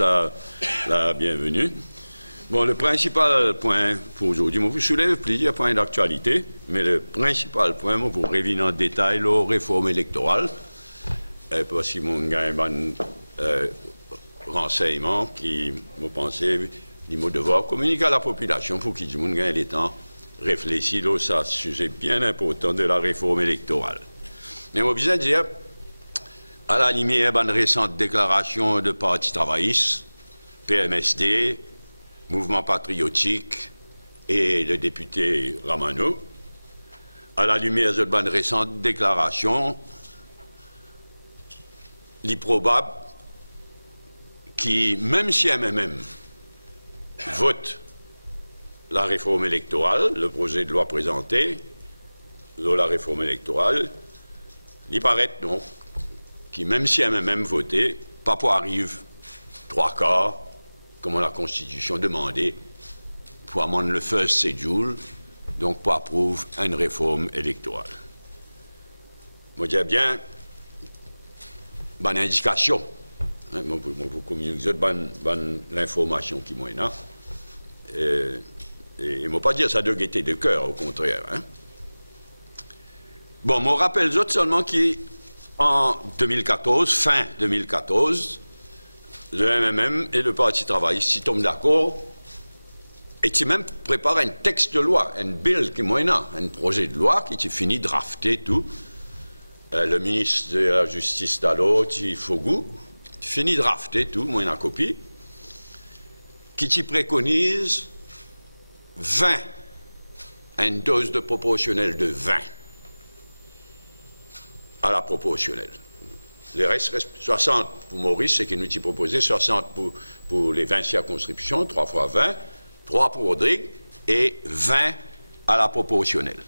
la bienvenue. Bon, le principal point pour aujourd'hui, je soulève plusieurs points d'actualité, mais le principal point, pour revenir en détail, la réforme électorale, parce que mon gars renseignements qui me pensaient, il me devoir communiquer à la population pour qu'ils aient le temps de réfléchir à ce sujet bien important de la réforme électorale. Mais moi, je dire, à la lumière d'une récente déclaration de parti travailliste, PMSD, Mouvement patriotique et le député Ramano, à la lumière d'une récente déclaration, il est probable qui, même si MMM vote la réforme électorale, le projet de loi présenté, la réforme électorale, il paraît donc qui, même si MMM votait, pas pour arriver 3/4, comme la Constitution demandait, pour amender le first schedule, donc pour approuver une réforme électorale. Moi, je dis bien, bonne indication. Hein, vous communiquez l'information qui m'est là. Et je ne vais pas dire ça de gaieté de cœur, au contraire. Hein. Bon, je me rappelle seulement qu'en 2014, fin 2014, le MMM et le Parti travailliste s'y tombent d'accord et qui même préparent un texte de loi, un bill qui est là, un projet de loi qui est fini drafté tout. Le ministre de la Justice d'alors, Fogou, fini drafté tout, moi en copie, qui préconise 20, une dose de proportionnelle de 20 à la proportionnelle. Le reste, 60 pour Maurice, c'est qu'il nous a proposé 60 pour les 20 circonscriptions, 3 fois 20, 3 pour Rodrigue, et 20 à la proportionnelle.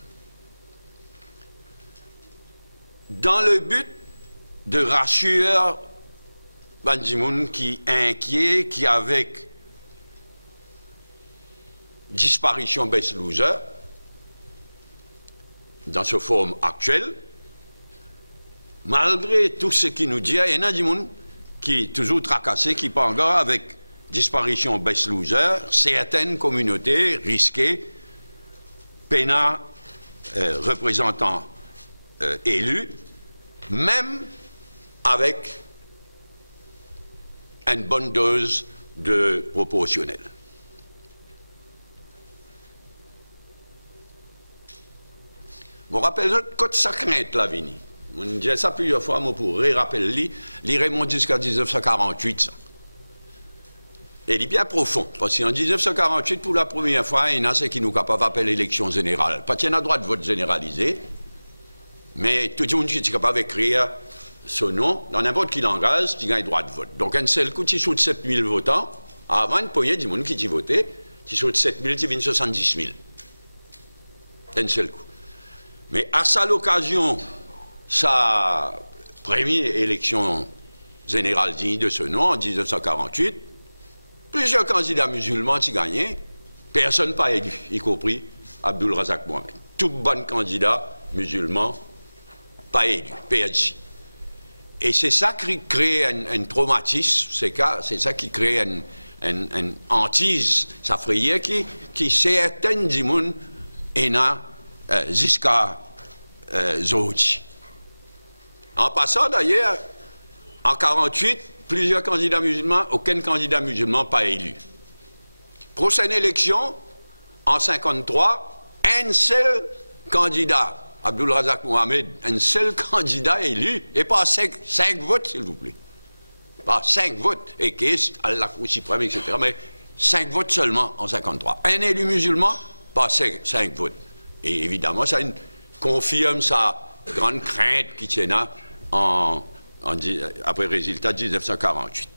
Dans le but de rassurer Bandimoun qui est inquiet, qui avec disparition Best Loser, dans sa forme actuelle, malgré tout ce qu'il nous dit, il y en a des gens qui sont toujours tracassés, qui pas encore avec disparition Best Loser, certaines communautés risquées, peinant représentants élus, même avec une bonne dose de proportionnel. Je me rappelle que ça craint la vini. On dit ça plusieurs fois, moi, pour rappeler, il remonte jusqu'à 1948. Ça. Et il est bien profond, parce qu'en 1948, pour la première fois, il y en a ceux qui nous capables d'appeler l'élection générale. Pas qu'il y a un droit de vote généralisé, mais tout le monde qui est capable d'écrire ce nom, dans n'importe quel langage, il a un droit de vote. Donc, un seul coup, tu sautes 7 000 votants, avant une poignée de monde qui t'y votait, tu sautes 7 000, tu viens 70 000. Un seul coup. Mais à ça l'occasion, sa première élection générale digne de ce nom, en 1948, plusieurs candidats musulmans ont gagné, personne n'a pas élu, y compris Abdul Razak Mohamed. Tout bon candidat musulman, pas élu, perdu. Et c'est ça qui crée un traumatisme, c'est ça qui crée une hantise, ça frayeur qui certaines du monde jusqu'à Zohdi. En passant d'ailleurs, en 1948, plusieurs candidats musulmans, aucun candidat musulman pas élu. Prochaine élection, en 1953, un seul candidat, Abdul Razak Mohamed, un seul candidat élu, et pas 5 votes, s'il vous plaît. Pas 5 votes, et qu'est-ce, à la Cour suprême, etc., mais 5 votes seulement en 1953. Un élu musulman, pas 5 votes. Et évidemment, ça confirme sa grande crainte qui tient là après le résultat de 1948.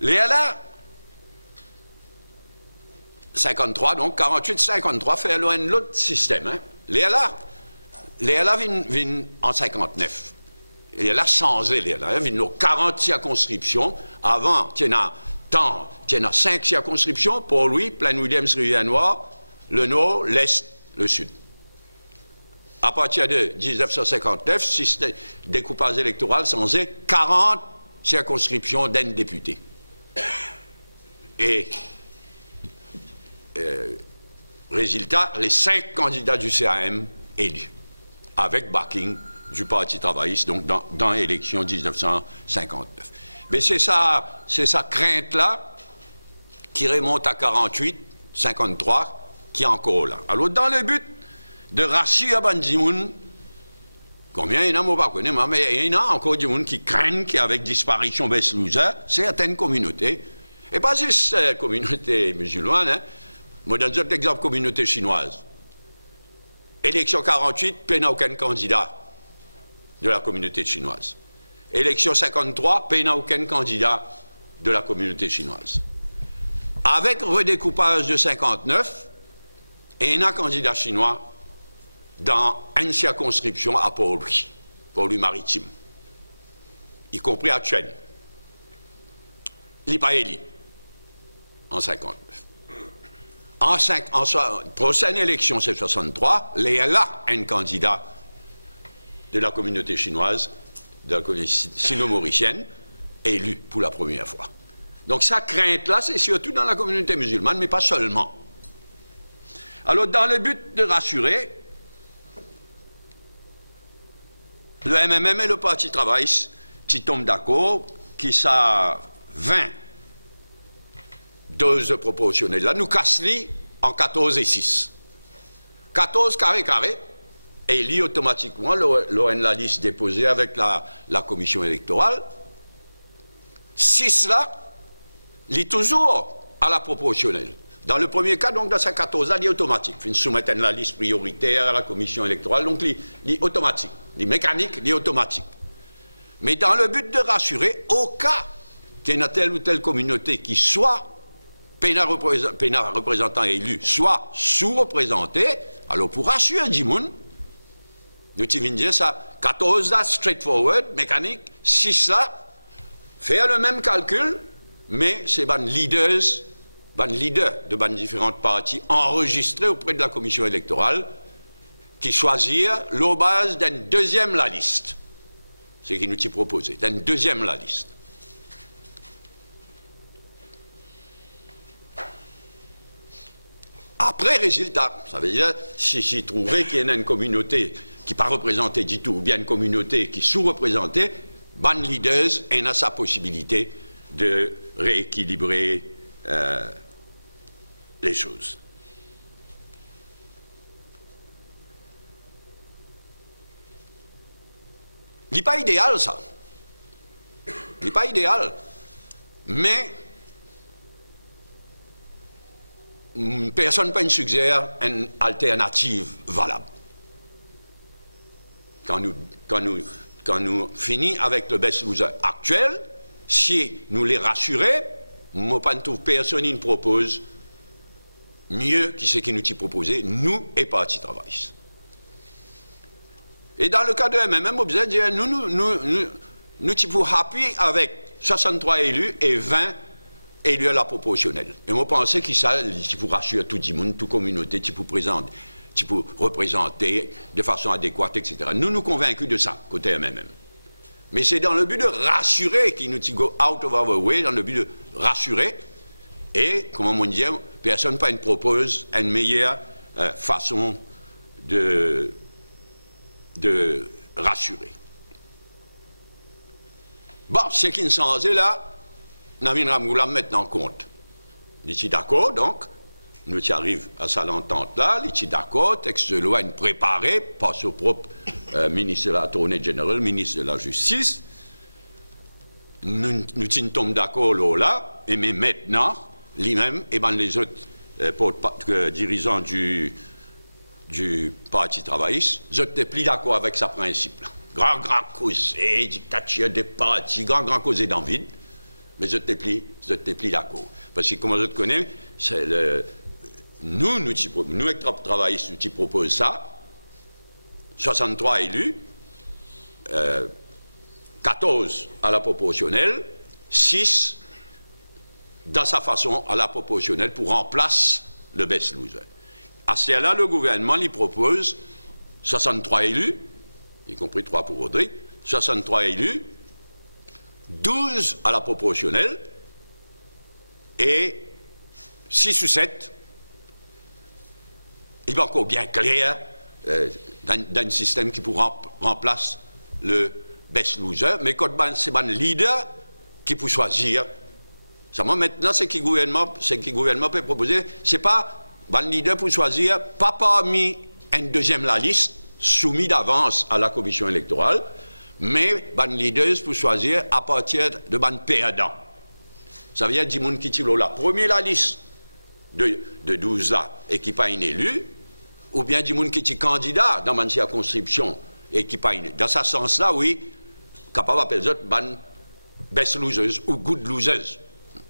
Léala, 53, donc 48-53, fait loin de l'autre système. Hein. Léala vient en 59. Léala a changé, Léala. Il vient 40 circonscriptions. Avant, il y a 5 circonscriptions pour lui, Plaine Williams, Rivière-Noire, le Nord, l'Est, le Sud. À partir de 1959, découpage électoral, c'est 40 circonscriptions d'un député. Et résultat, les 5 candidats du CAM élus, avec backing du Parti travailliste, donc dans l'élection 1959. Mais c'est sa crainte-là qui remonte à 48, 53, qui est encore là. Alors, dans le but de rassurer Bandimoun, combien il y en a, moi, pas connais, mais il y en a encore des gens qui craignent qu'avec disparition Beslouza, certaines communautés, et pas juste communautés musulmanes, hein, moi, je donne un exemple, communauté chinoise. Élection 48, il n'y a aucun candidat de la communauté chinoise. Élection 53, il n'y a aucun candidat de la communauté chinoise. Avec redécoupage de 59, il y a un candidat chinois dans une circonscription à Port-Louis maritime, y compris à Chen. Il n'est pas élu en 59. En prochaine élection, c'est 63, il y a là un candidat de la communauté chinoise, de la communauté sino-mauricienne, élu pour la première fois. Donc sa crainte-là, c'est surtout dans la communauté musulmane, mais pas seulement. Alors, dans le but de rassurer, le MMM et le Parti travailliste qui tombent d'accord, qui ça 20 doses proportionnelles là, nous cassent en 14 et 6. 14 carré, et lit automatiquement la liste déposée avec la commission électorale. 6 là, lit toujours à la proportionnelle. Dans le premier cas, donc dans ces 14 là, il est automatique. Ils soumettent la liste prioritaire à la commission électorale, donc il est automatique. Il est mécanique, il est automatique. Mais dans le but de rassurer, au cas qu'il y ait telle ou telle communauté qui soit pénal représentant élu, soit sous-représenté, alors pour rassurer Dimoun, nous devons dire ça, 14 là, straightforward, mécanique, 6 là, faire le même calcul, mais c'est les leaders de différentes parties enregistrés auprès de la commission électorale qui choisirent la base d'une deuxième la liste. C'est ce qui nous est proposé, d'une deuxième la liste. Après, résultat, ça veut dire, si trouvait qu'il y a une communauté qui n'est pas représentée du tout, ou bien une communauté qui est sous-représentée, ban leaders a sa possibilité de rééquilibrer les choses. Il n'est pas idéal, ça. Il n'est pas idéal. Mais personne ne suggère une alternative valable. Quand nous finissons avec le best loser actuel, si nous les rassurons, moi, pas trouve personne qui nous propose mieux que ce qui nous est proposé, nous et Parti travailliste. Et dans le cas de MMM, vous allez dire, nous sommes happy avec 63 élus et 20 élus à la proportionnelle. Et moi, je pensais que ça, il faut rassurer tout le monde, toute communauté, tu peux représenter de façon adéquate, etc. Nous convaincus de ça, côté MMM. Mais c'est dans le but de rassurer qu'il nous go out of our way, dans le but de rassurer. Et, comme on dit, personne ne propose une meilleure façon de rassurer. Bon, ce qui nous change là, Navin Ramgoula maintenant compte. Il est d'accord, donc, nous arrivons à sa l'entente là, il est d'accord, texte de loi préparé par son propre ministre de l'Attorney General, ministre de la Justice. Nous tombons d'accord là, et mais maintenant, lui-même et ben les autres dirigeants du Parti travailliste, je n'étais plus d'accord avec ce principe. Grand causé, dictature des partis, grand causé dans le vide, mais je n'étais plus d'accord. Parce que, comme je te connais, nous, les travaillistes, nous proposons ça, 63 élus, 14 à la proportionnelle, 6 dans sa façon à la proportionnelle pour remplacer le best loser. À ce là, le gouvernement lui propose 63 élus, y compris 3 pour Audrey, 63 élus, 12 à la proportionnelle et 6 ou 7, il va encore bien clair dans un système qui pourra remplacer le best loser, mais quand c'est un leader qui peut choisir. Ça, moi, maintenant, ce que le gouvernement peut proposer, c'est pas un leader pour choisir, pas parmi un deuxième la liste, soumis d'avance à la commission électorale, mais un leader pour choisir à partir de un perdant. Ça veut dire des gens qui tirent la première la liste de 12 là et qui pas un élu, ou bien des gens qui sont candidats dans une circonscription et qui pas un élu. Dans ce sens-là, oui, capable d'appeler ça ban best losers ou good losers.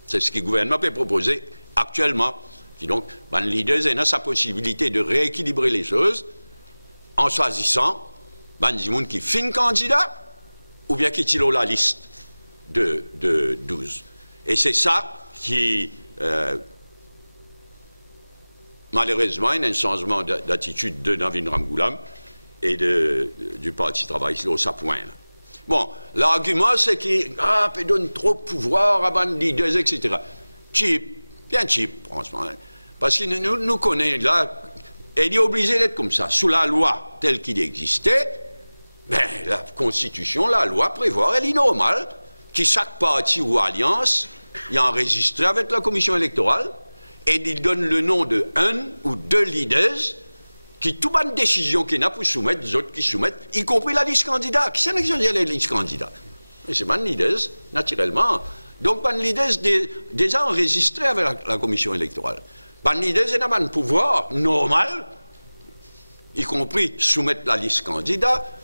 C'est ce que le gouvernement peut proposer actuellement. Qui donc, ban leaders a sa possibilité de rééquilibrer les choses en choisissant des gens qui finissent candidat ou bien qui tirent la liste de 12. Et c'est ça qui, malheureusement, il y a un changement d'attitude de Navin Ramgoolam et du Parti travailliste au point. Bon, l'argument, c'est qu'il peut donner trop de pouvoir à des leaders, etc. Cheap, bien cheap, franchement. Hein. Parce que nous connaissons là, il est obligé d'être comme ça. Sous la loi telle qu'il existait, ben, la Constitution, la loi prévoit, elle est normale, que chaque parti ou alliance est enregistré avec la commission électorale et il donne le nom de un ou deux leaders qui, toute bonne décision qu'il y a pour soumettre, les autres qui soumettent, y compris la liste candidat, qui sélectionne les listes candidats. Et c'est ban leaders, naturellement. Donc, ban leaders déjà enregistrés avec la commission électorale. Ban leaders, il y a un pouvoir normal, y compris soumettre la liste candidat.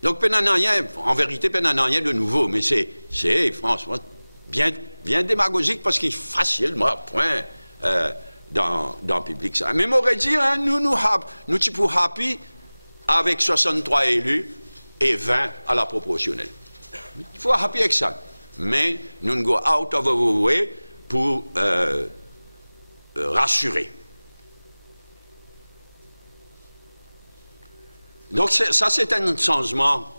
Donc, en vérité, rien de nouveau, mais c'est franchement bien démagogique parce qu'il est facilement point dans le public. Ça. Mais m'aurait dit, hein, nous sommes happy avec 63 élus et 20 à la proportionnelle. Il faut happy avec ça. Mais nous go out of our way pour rassurer. Donc ça, c'est un changement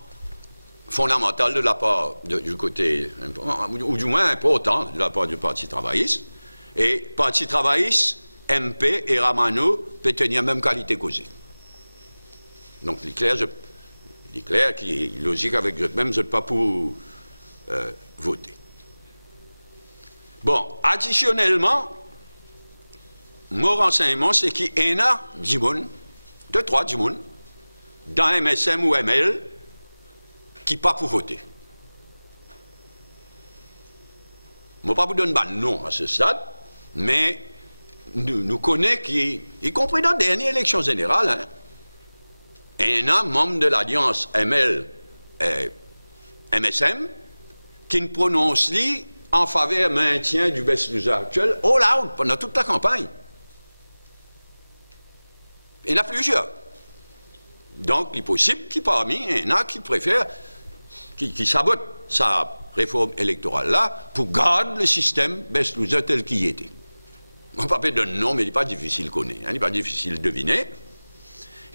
fondamental de la part du côté, ou du moins important, de la part du Parti travailliste. Et Parti travailliste, MP et Ramano peuvent tenir la même qualité causée. Donc, il est clair qu'il est logique avec eux-mêmes, je ne pas pour voter. Bon, additionnellement, mon renseignement, c'est qu'il y en a 2-3 gens, dans MSM ou ML, qui ne pas pour voter. Je ne vais pas vous donner de nom à ce stade, mais nous connaissons, y compris dans la dernière élection générale, hein, il y a un membre de l'alliance ML et MSM qui ne prononce lui en faveur du maintien du best loser actuel all out pendant toute la campagne. Il y en a plusieurs. Donc, il est possible qu'il parmi, il y en a qui préfèrent, qui sabotent sa réforme électorale-là pour garder le système best loser tel qu'il était. On ne peut pas dire non, mais il n'est pas difficile de connaître, il n'est pas difficile de deviner.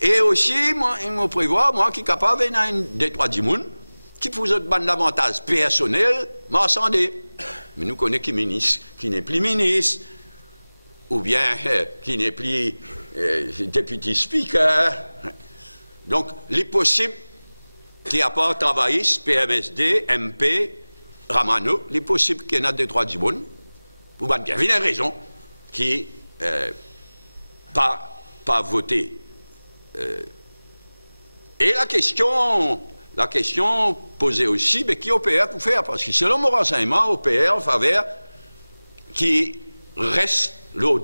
Et aussi, moi, il me prévoit, moi, qui est capable, il y a des 3 dimoun qui posent davantage personnel, mais attendez. Mais nous connaissons qui n'est plus ministre, ou bien qui n'est plus député speaker. Donc, il est possible qu'il y ait pas travailliste, PMSD, MP, Ramano, il est possible qu'il y en a des 3 dimoun, pour bien une raison, qui pas voté. Et la question posée aussi, mais qui OPR pour faire? Parce que selon mon renseignement, OPR en faveur qui reste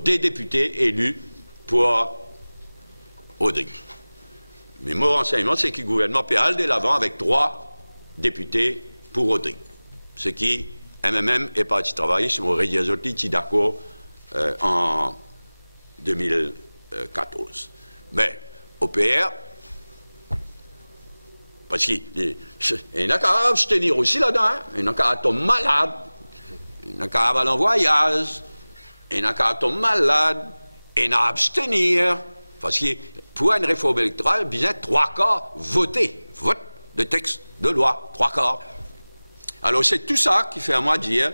des députés élus pour Rodrigue. Mais mon renseignement, c'est que le gouvernement peut aller de l'avant avec 3 députés pour Rodrigue. Ce qui, MMM et Parti travailliste, m'aurait dit d'accord en 2014. Mais OPR, parce qu'il y a qu'à abstenir aussi là-dedans, hein? Il y a qu'à tomber malade, il y a qu'à aller en voyage, il y a qu'à tomber malade, il y a qu'à abstenir, parce que pour une réforme électorale, il y a 3 quarts votés, vote de texte de loi, 3 quarts. Alors c'est tout ça qui fait à moi dire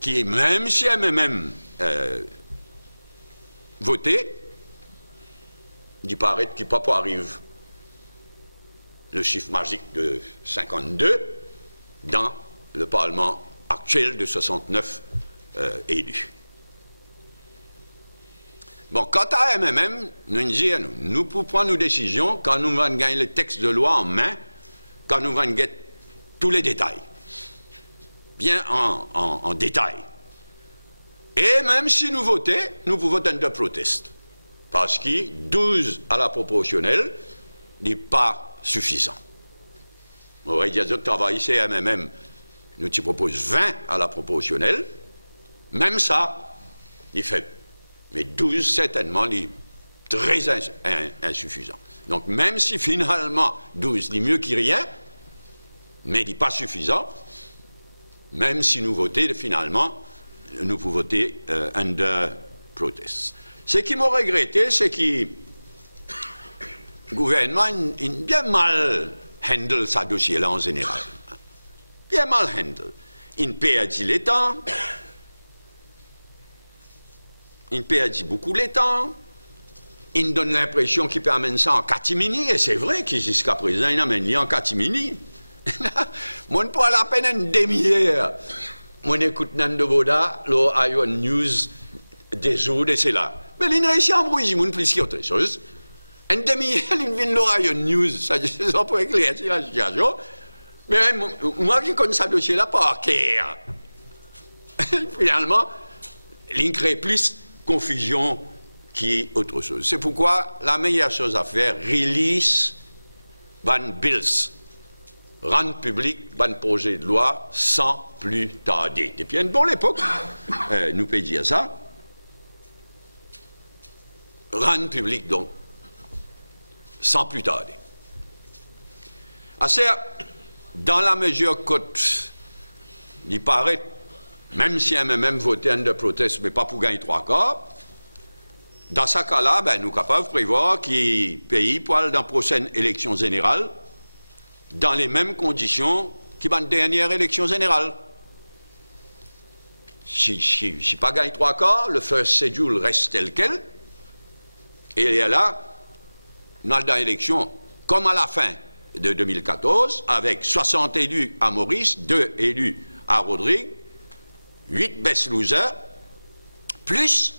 qui, même si MMM voté, il paraît qu'il pas arrive le chiffre magique de 52 dans le Parlement actuel de 69 élus. Bon, quant à MMM, nous disons, nous pouvons prendre nos décisions quand nous allons gagner le texte de loi en main, quand nous allons gagner tous les détails, bien en détail. Et même si nous votons, nous pouvons voter de proteste, parce que 12 à la proportionnelle n'est pas suffisant. On aurait dit que travail ici à MMM, nous te proposons 20 à la proportionnelle, même ça, il fait. Mais 12, certainement, est très insuffisant. Donc, même si finalement 12 n'est mieux que rien, mais il n'est pas suffisant, même si nous votons, finalement, nous pouvons voter under protest. Ce qui m'a regretté, c'est que le gouvernement a bien mal handle sa dossier-là en général. Bien mal handle. Il perd les temps. Il perd beaucoup les temps. Il donne l'impression qu'il peut amener ça en catimini. Et c'est vrai que jusqu'à présent, il amène en catimini. Moi, ne pas la peine une demi-heure. Moi, j'écoute Nando Boda, le Ion News des jours et c'est là. Mais il réussit à embrouiller plus qu'autre chose. Une demi-heure, il vient de Ion News. Ça pour éclaircir la situation. Mais moi qui connais ce dossier-là par cœur. Finalement, il crée plus confusion qu'autre chose. C'est pourquoi la meilleure chose à faire, release van bills, rendre public van projet de loi sans plus tarder. Depuis une bonne époque, nous pouvons dire ça. Rendre public donc, sans plus tarder. Assez, dans la mesure qu'il paraît, même si MMM votait un de proteste, mais pas pour gagner 3/4, dans ce cas-là, ben, nous sommes capables de prévoir que le pays peut aller dans la prochaine élection générale dans les mêmes conditions que dans la dernière élection générale. Si pas gagné 3/4, le first schedule reste tel quel, et là, dans l'élection, comme à la fin de 2014, avec 60 élus à Maurice, 2 élus à Rodrigue, 8 best losers, plus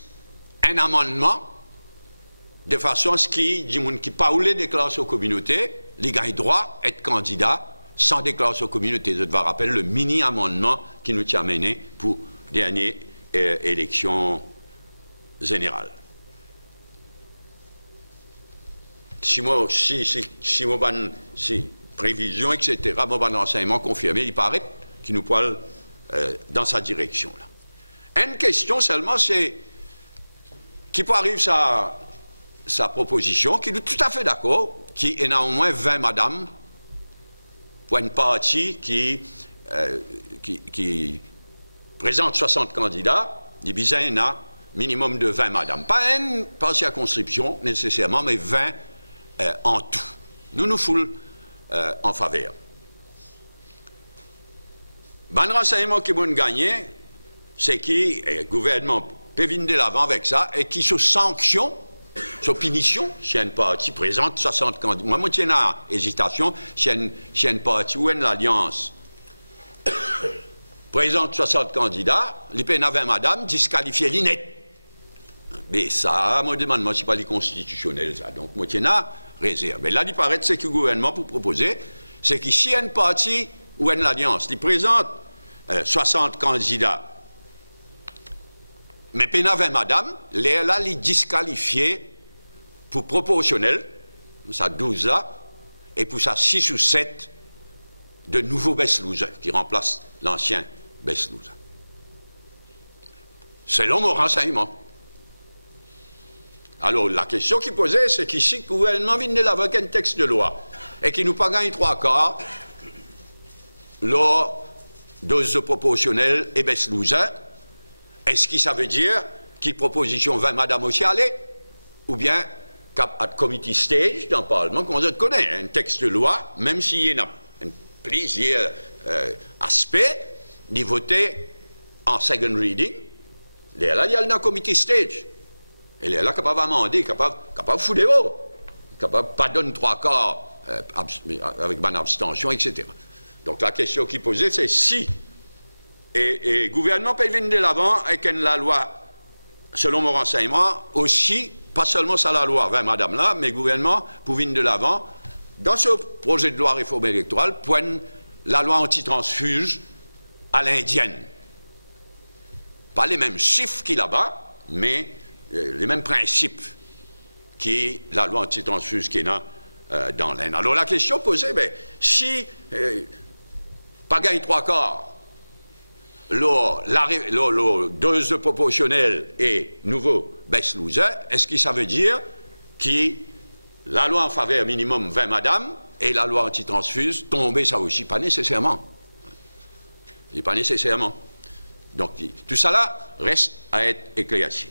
un amendement de façon à ce qu'il y ait des gens qui pas voulu déclarer aux communautés, les gagnent droit à être candidats sans déclaration aux communautés. Je dois rappeler le mini-amendement qui nous a mené pour la dernière élection générale. Si prévision, etc., mon renseignement confirmé, il paraît qu'il nous parle dans sa direction. Là. Une question seulement, c'est qui peut arriver sa proposition, qui est tout à fait d'accord, qui est au moins 20 madames, pour une partie qui présente 60 candidats, il y a minimum de 20 madames. Pas une par circonscription nécessairement, mais 20 en tout. Nous foulons en faveur. Le renseignement qui vont gagner, c'est que le gouvernement peut venir de l'avant avec ça et qui se sanctionne, sous punition, si une partie présente 60 candidats. Moi, je tiens à hésitation, si une partie ou une alliance présente 60 candidats, les peines à 20 madame, disqualifier l'inet. Mais ça, moi, je demande, moi, ce n'est pas les constitutionnels, ça. Donc, moi, je tiens à réserve. Mais là, il paraît que ce que le gouvernement peut proposer, c'est que si une partie ou une alliance, il présente 60 candidats, mais peine à 20 madame, là, il est disqualifié pour proportionnel, ça 12 là, et pour ça 6 ou 7 de nouveaux best losers qui remplacent l'ancien best loser. Selon mon renseignement. Alors, la question qui posait, c'est qu'ici, le gouvernement vient de là avec un texte de loi et qui nous pas gagné 3/4, lors dose de proportionnelle et best loser, est-ce que ça veut dire qu'il proposition 20 madame aussi aller, ou bien à committee stage dans le Parlement, comme on connaît, un texte de loi, même s'il y a un plaisir aspect, d'y voter en second reading, là, il y a le committee stage. Et là, capable d'amender, capable de fouler haut, capable de pas donner 3/4 avec une abstention, etc. Donc la question qui posait, c'est si le gouvernement peut venir de l'avant avec la loi, selon mon renseignement, aussi, pas seulement ça la loi 20 madame là, mais le gouvernement pour venir de l'avant, dans ce projet de loi réforme électorale, pointe la loi anti-transfuge à l'indienne. Pas les mêmes chiffres qu'il là-bas, mais les mêmes principes qui la loi anti-transfuge qui est là dans l'Inde. Alors la question posée, ben, si pas gagne 3/4, le dose proportionnelle et nouveau best loser, est-ce que ça veut dire que la loi en faveur minimum 20 madame et la loi anti-transfuse tomber ça aussi? Pas nécessairement. Et pas nécessairement. Donc tout ça là reste à être éclairci.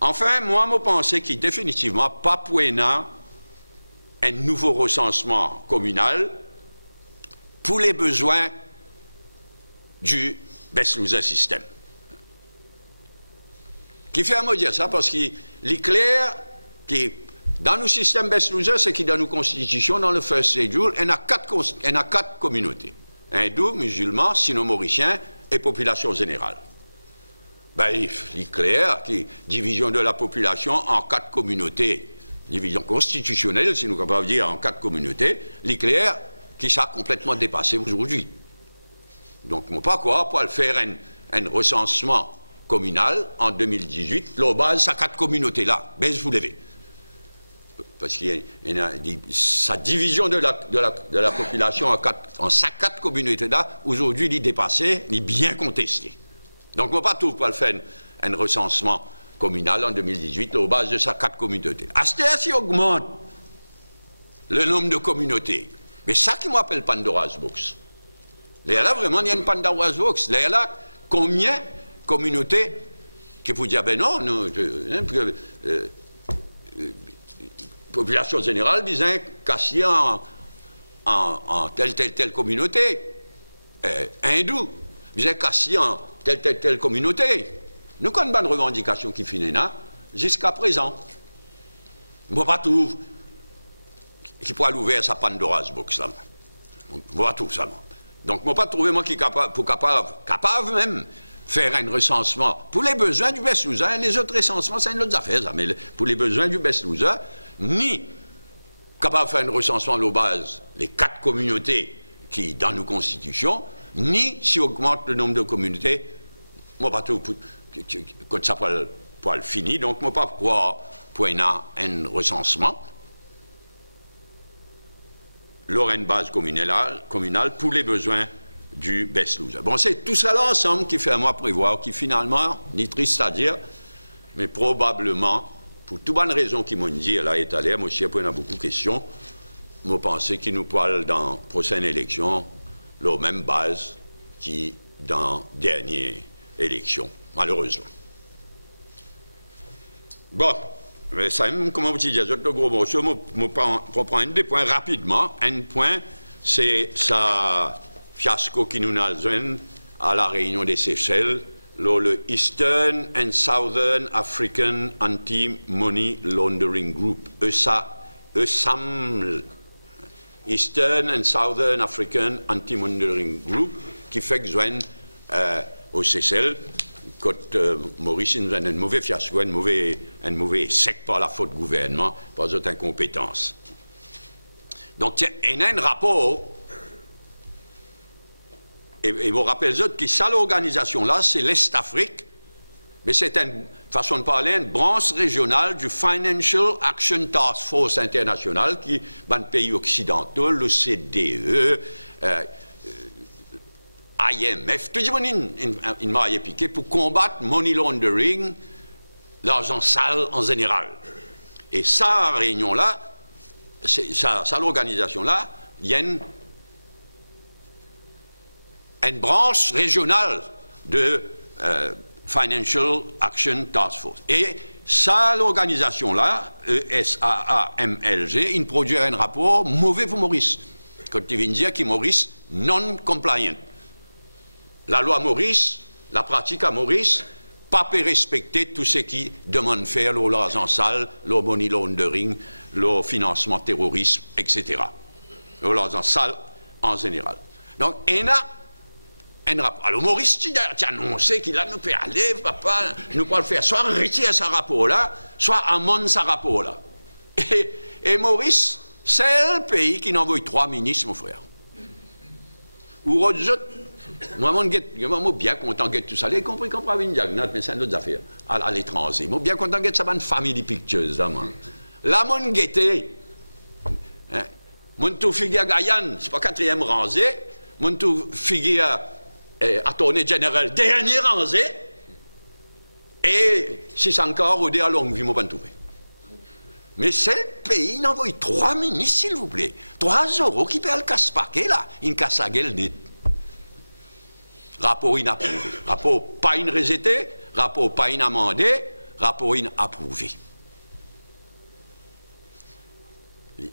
Enfin, moi, je pense qu'il définitivement pas pour un nouveau recensement communal pour les besoins du best loser system. Qui fait à me dire ça parce qu'il est clair que dans nos systèmes best loser, c'est qui dans nos constitutions, dans le first schedule, il y a quatre communautés. Hindous, musulmans, sino-mauriciens et population générale. Ben, il est clair que division de la population en 4 communautés, division constitutionnelle, si nous pouvons dire en 4 communautés, il est clair que ça a complètement dépassé aujourd'hui. Donc, on ne peut pas quoi pour faire un recensement communal en 2018, la base, ça 4 communautés-là, ben, vous l'avez. Parce qu'il y a sa division de la population en 4 communautés-là, aujourd'hui, il est dépassé, il est bien contesté. Donc, on ne peut pas tout pour le faire un recensement communal en 2018 au base de ces 4 communautés. À ce moment-ci, augmente le nombre de communautés. Mais ça qui m'appelle Pandora's Box. Là, vraiment, il y a une Pandora's Box. Là, combien de communautés qui vous dire, ben non, population générale, disons, cassée en telle communauté. Hindou, disons, cassée en telle communauté. Nous avons une bonne revendication qui finit là, jusqu'à présent. On ne va pas tout qui pourra l'ouvrir sa Pandora's Box là. On va tout ça. Donc, on ne va pas trouver moi qui est capable même faire un recensement pour les besoins du best loser. Les autres recensements, c'est une autre affaire, ça, mais pour les besoins du best loser, ni capable de faire un recensement à base les 4 communautés qui dans nos constitutions, ni si on augmente le nombre de communautés, moi pas tout quand ça pour le finir, donc moi pas croire pour un recensement. Une base communale pour les besoins du best loser. Bon, c'est tout ça là ensemble qui fait à moi prévoir, qui finalement, ni triste à dire, mais probablement, pour toute bonne raison qui m'ont dit, là, est allé, moi aussi, après, on a beaucoup de questions, moi, pensais qu'il nous parle dans la prochaine élection, la même base qui dans la dernière élection, malheureusement. Bon. Mais ça, comment vous dites, le gros morceau, je prends un des points rapidement. Un point, c'est ça fiasco qui nous a à la réunion des Seychelles, le Eastern and Southern African Anti-Money Laundering Group, ESAML, Eastern and Southern African Anti-Money Laundering Group, qui fait que joignent aux Seychelles. Quand Maurice nous a un mauvais fiasco, un mauvais sec par la faute du gouvernement, par d'autres incompétences. Donc, il y a un rapport, et vous rappelez que ça, l'organisation-là, c'est l'Est-Afrique, mais c'est une façon de parler, une branche régionale du Financial Action Task Force International, qui est dans les pays occidentaux, le CDE, IMF, tout le monde m'a piqué pour combattre money laundering, l'argent sale en général. Et ça, réunion-là, ça l'organisation-là, il y a une branche régionale de Financial Action Task Force. Et ça, l'organisation-là, ESAAMLG, il produit un rapport mauvais pour Maurice. Quand il vient dire que Maurice non-compliant. La loi Maurice, la pratique à Maurice, pas peut respecter tout ce qui demande faire l'argent sale, le money laundering, le financement terrorisme, etc. L'argent sale en général. Donc, il y a un rapport. Alors, Maurice, tu as annoncé qu'il a nous peut aller, papa, nous pouvons le faire, soit retirer ce rapport-là, soit amende ce rapport-là. Et Maurice, c'est le pays qui n'envoie 3 ministres, mon frère. Ou moi, je suis bien content de tout ça. Y compris qu'on prend une diagnose, mais c'est une autre affaire, à l'étranger. Je suis bien content de ça, une famille pictureuse, là, moi. Là, mon guetté, mon tout figure Guyane, c'est pas 4e rangée, mon tout figure attorney général, dernier rangée, et si c'est encore au dé à longue vie, je ne pas trouver. Mais c'est le pays, il envoie 3 ministres, s'il vous plaît. 3 euros qui paient le casse-paquet, là. Une casse à gueule net. Rapport inapprouvé. Rapport pas rejeté, rapport pas amendé, rapport inapprouvé.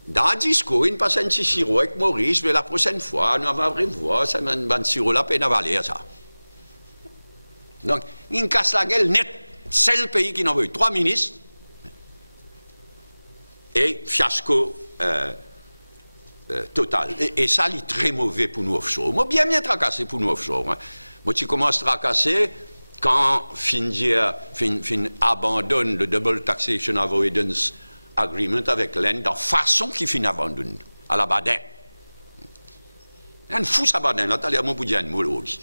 Dans le discours, il passe un petit sirop avec Maurice, mais la prochaine fois, nous allons revoir, ça m'a un sirop là, peine à valer ça. Donc, il casse la gueule net. C'est le pays qui envoie 3 ministres. Et fiasco total. Et ça, il est très mauvais pour nous offshore. Moi, bien tracassé pour nous offshore. Hein. Moi, tu commences à tracasser quand fin abandonne le Double Taxation Avoidance Agreement avec l'Inde, dans façon qu'il fin abandonne, à la Badin. Un fou, ça Badin, là, t'as l'air mon bout d'un mot aussi.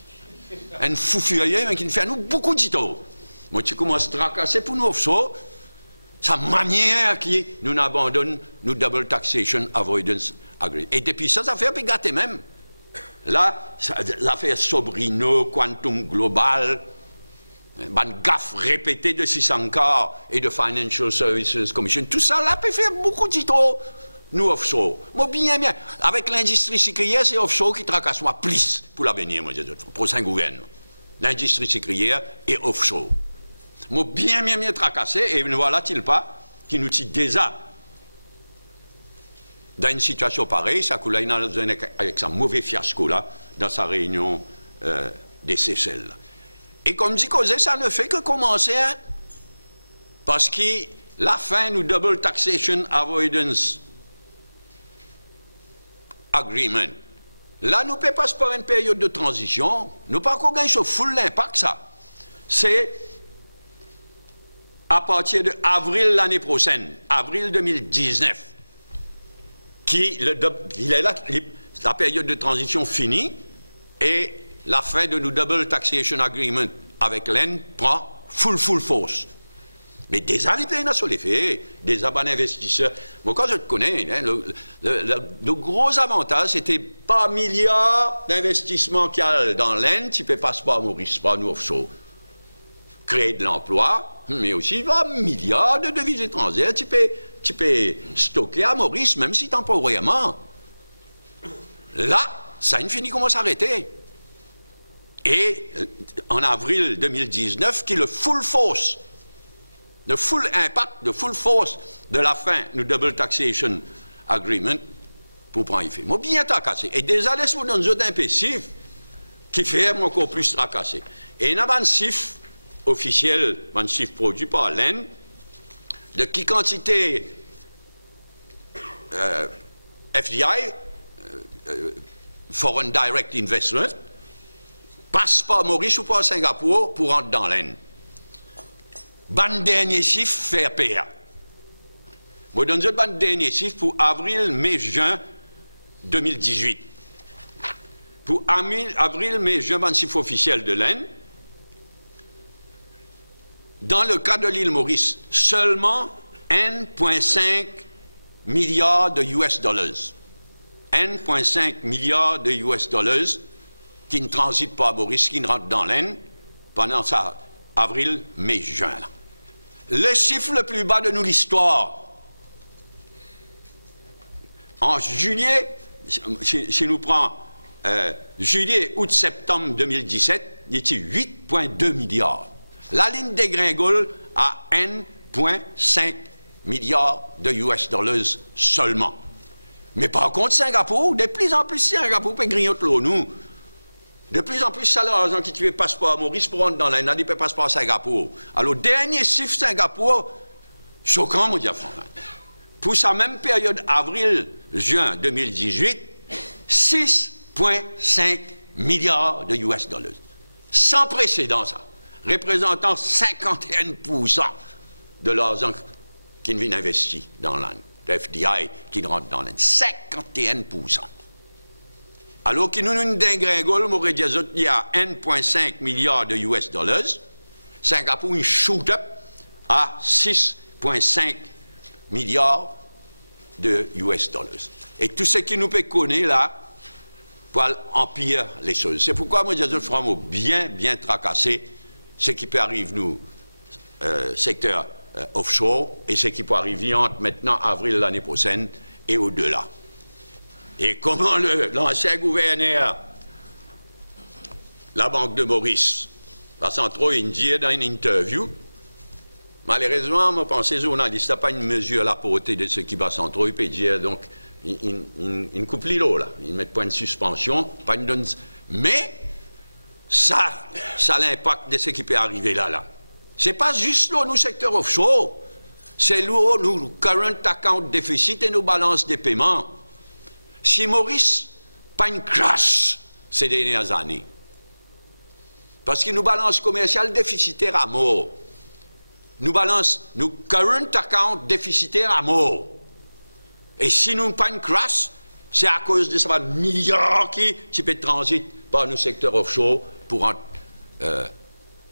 Un fou furieux, mais qui nous fait à nous beaucoup de temps. Moi, tu commences à tracasser pour nous offshore. Sa manière qui nous abandonne nous Double Taxation Avoidance Agreement. Et depuis ça, ça fait un peu gâter même. Là, l'affaire Sobrino, Quantum Global, une gaffe répétée de 600 cas et de Financial Services Commission, tout ça là peut faire beaucoup de temps, nous offshore. Moi, bien, avec l'industrie sucrière, c'est offshore qui tracasse moi plus pour l'avenir, moi, pour un gouvernement. L'industrie sucrière et offshore. Moi, bien tracassé, et ne voilà-t-il pas qui nous tire déjà dans une situation pareille, ça coule avec sa mauvais fiasco là, dans sa réunion des Seychelles. Et comme dit causé, ça ne fait que commencer, hein, parce que la fin du Double Taxation Avoidance Agreement, là, nous ne passons pas par une période de transition, nous pas encore gagner sur full l'impact, ça. C'est à partir d'avril l'année prochaine, avril 2019, la période de transition finie et la fin de nos Double Taxation Agreement avec l'Inde prend full force. Mais déjà, les pays nationaux les fait, déjà, bon investisseurs. Moi, quand je te connais, hein, le gros avantage, c'était pas milliards d'investissements qu'il y a dans l'Inde, tu ne peux pas à Maurice, pas nous offshore. Créer de l'emploi, mais aussi milliards de devises étrangères, tu peux stocker à Maurice, même si temporairement. Là, ça a fini comment s'arrêter. Et en avril 2019, qui est le full force, le full impact, le full force de la fin du Double Taxation Agreement pour prendre effet. Moi, bien tracassé. Et déjà, laisse-moi dans un impératif qui fait encore plus tracasser. Et il y a un chiffre officiel, un chiffre produit par l'Inde, de qui quantité FDI, Foreign Direct Investment, passe par Maurice ou par Singapour pour rentrer dans l'Inde. Ban dernier chiffre fait payer. Moi, je donne un ban dernier chiffre pour avril, mai, juin 2018. Pour avril, mai, juin, ban chiffre officiel de l'Inde. Dans le cas de l'île Maurice, seulement 1,5 milliard de US dollars. 1,5 milliard de US dollars qui ne transitent pas à Maurice, qui ne rentrent dans l'Inde pendant ça, avril, mai, juin. Là. Le chiffre le plus bas de nous l'histoire. En juillet, si nous prenons juillet, août, septembre 2017, il était 8,2 milliards. La ligne dégringole à 1,5 milliard de US dollars seulement. Mais par contre, Singapour, de plus en plus Singapour peut grignoter l'eau, nous. De plus en plus, ça l'argent qui tue passeport à Maurice pour rentrer dans l'Inde, il peut passeport à Singapour. Alors, dernier chiffre Singapour, choquant, mon dieu, pour sa même période, avril-juin 2018, 6,5 milliards de US dollars. Sans précédent, ça. Représentant 51% de l'argent qui vient investir dans l'Inde. Le FDI qui rentre dans l'Inde. 51%. Alors que nous nous dégringolons, il y a 1,5 milliard de US dollars. Singapour, il shoot up à 6,5 milliards de US dollars. Et tout ce qui nous peut connaître là, pour empirer les choses. C'est pourquoi moi, je suis bien tracassé ce qui peut arriver nous, secteur offshore, et ce qui peut arriver entre maintenant avril l'année prochaine et au-delà. Et comment l'ancien gouverneur, la Banque de Maurice, passant trop indien dans une interview, malheureusement, je pense que les journalistes n'ont pas une mesure à la portée de ce qui va s'en trop, il peut dire, donc, ils coupent l'îlot, là. Ils ne mettent pas une suspension, pas une donne. Mais, ça a l'impact de ce qui peut arriver là. Ce n'est pas juste là, nous, secteur offshore. C'est là, nous, current account déficit et nos balances de paiement. Si Maurice, pas une crash ces dernières années, parce que nous balance commerciale déficitaire à mort, nous current account déficitaire à mort. Et si nous n'avons pas une crash, c'est à cause de ça, milliards qui peut transit par nos secteurs offshore pour entrer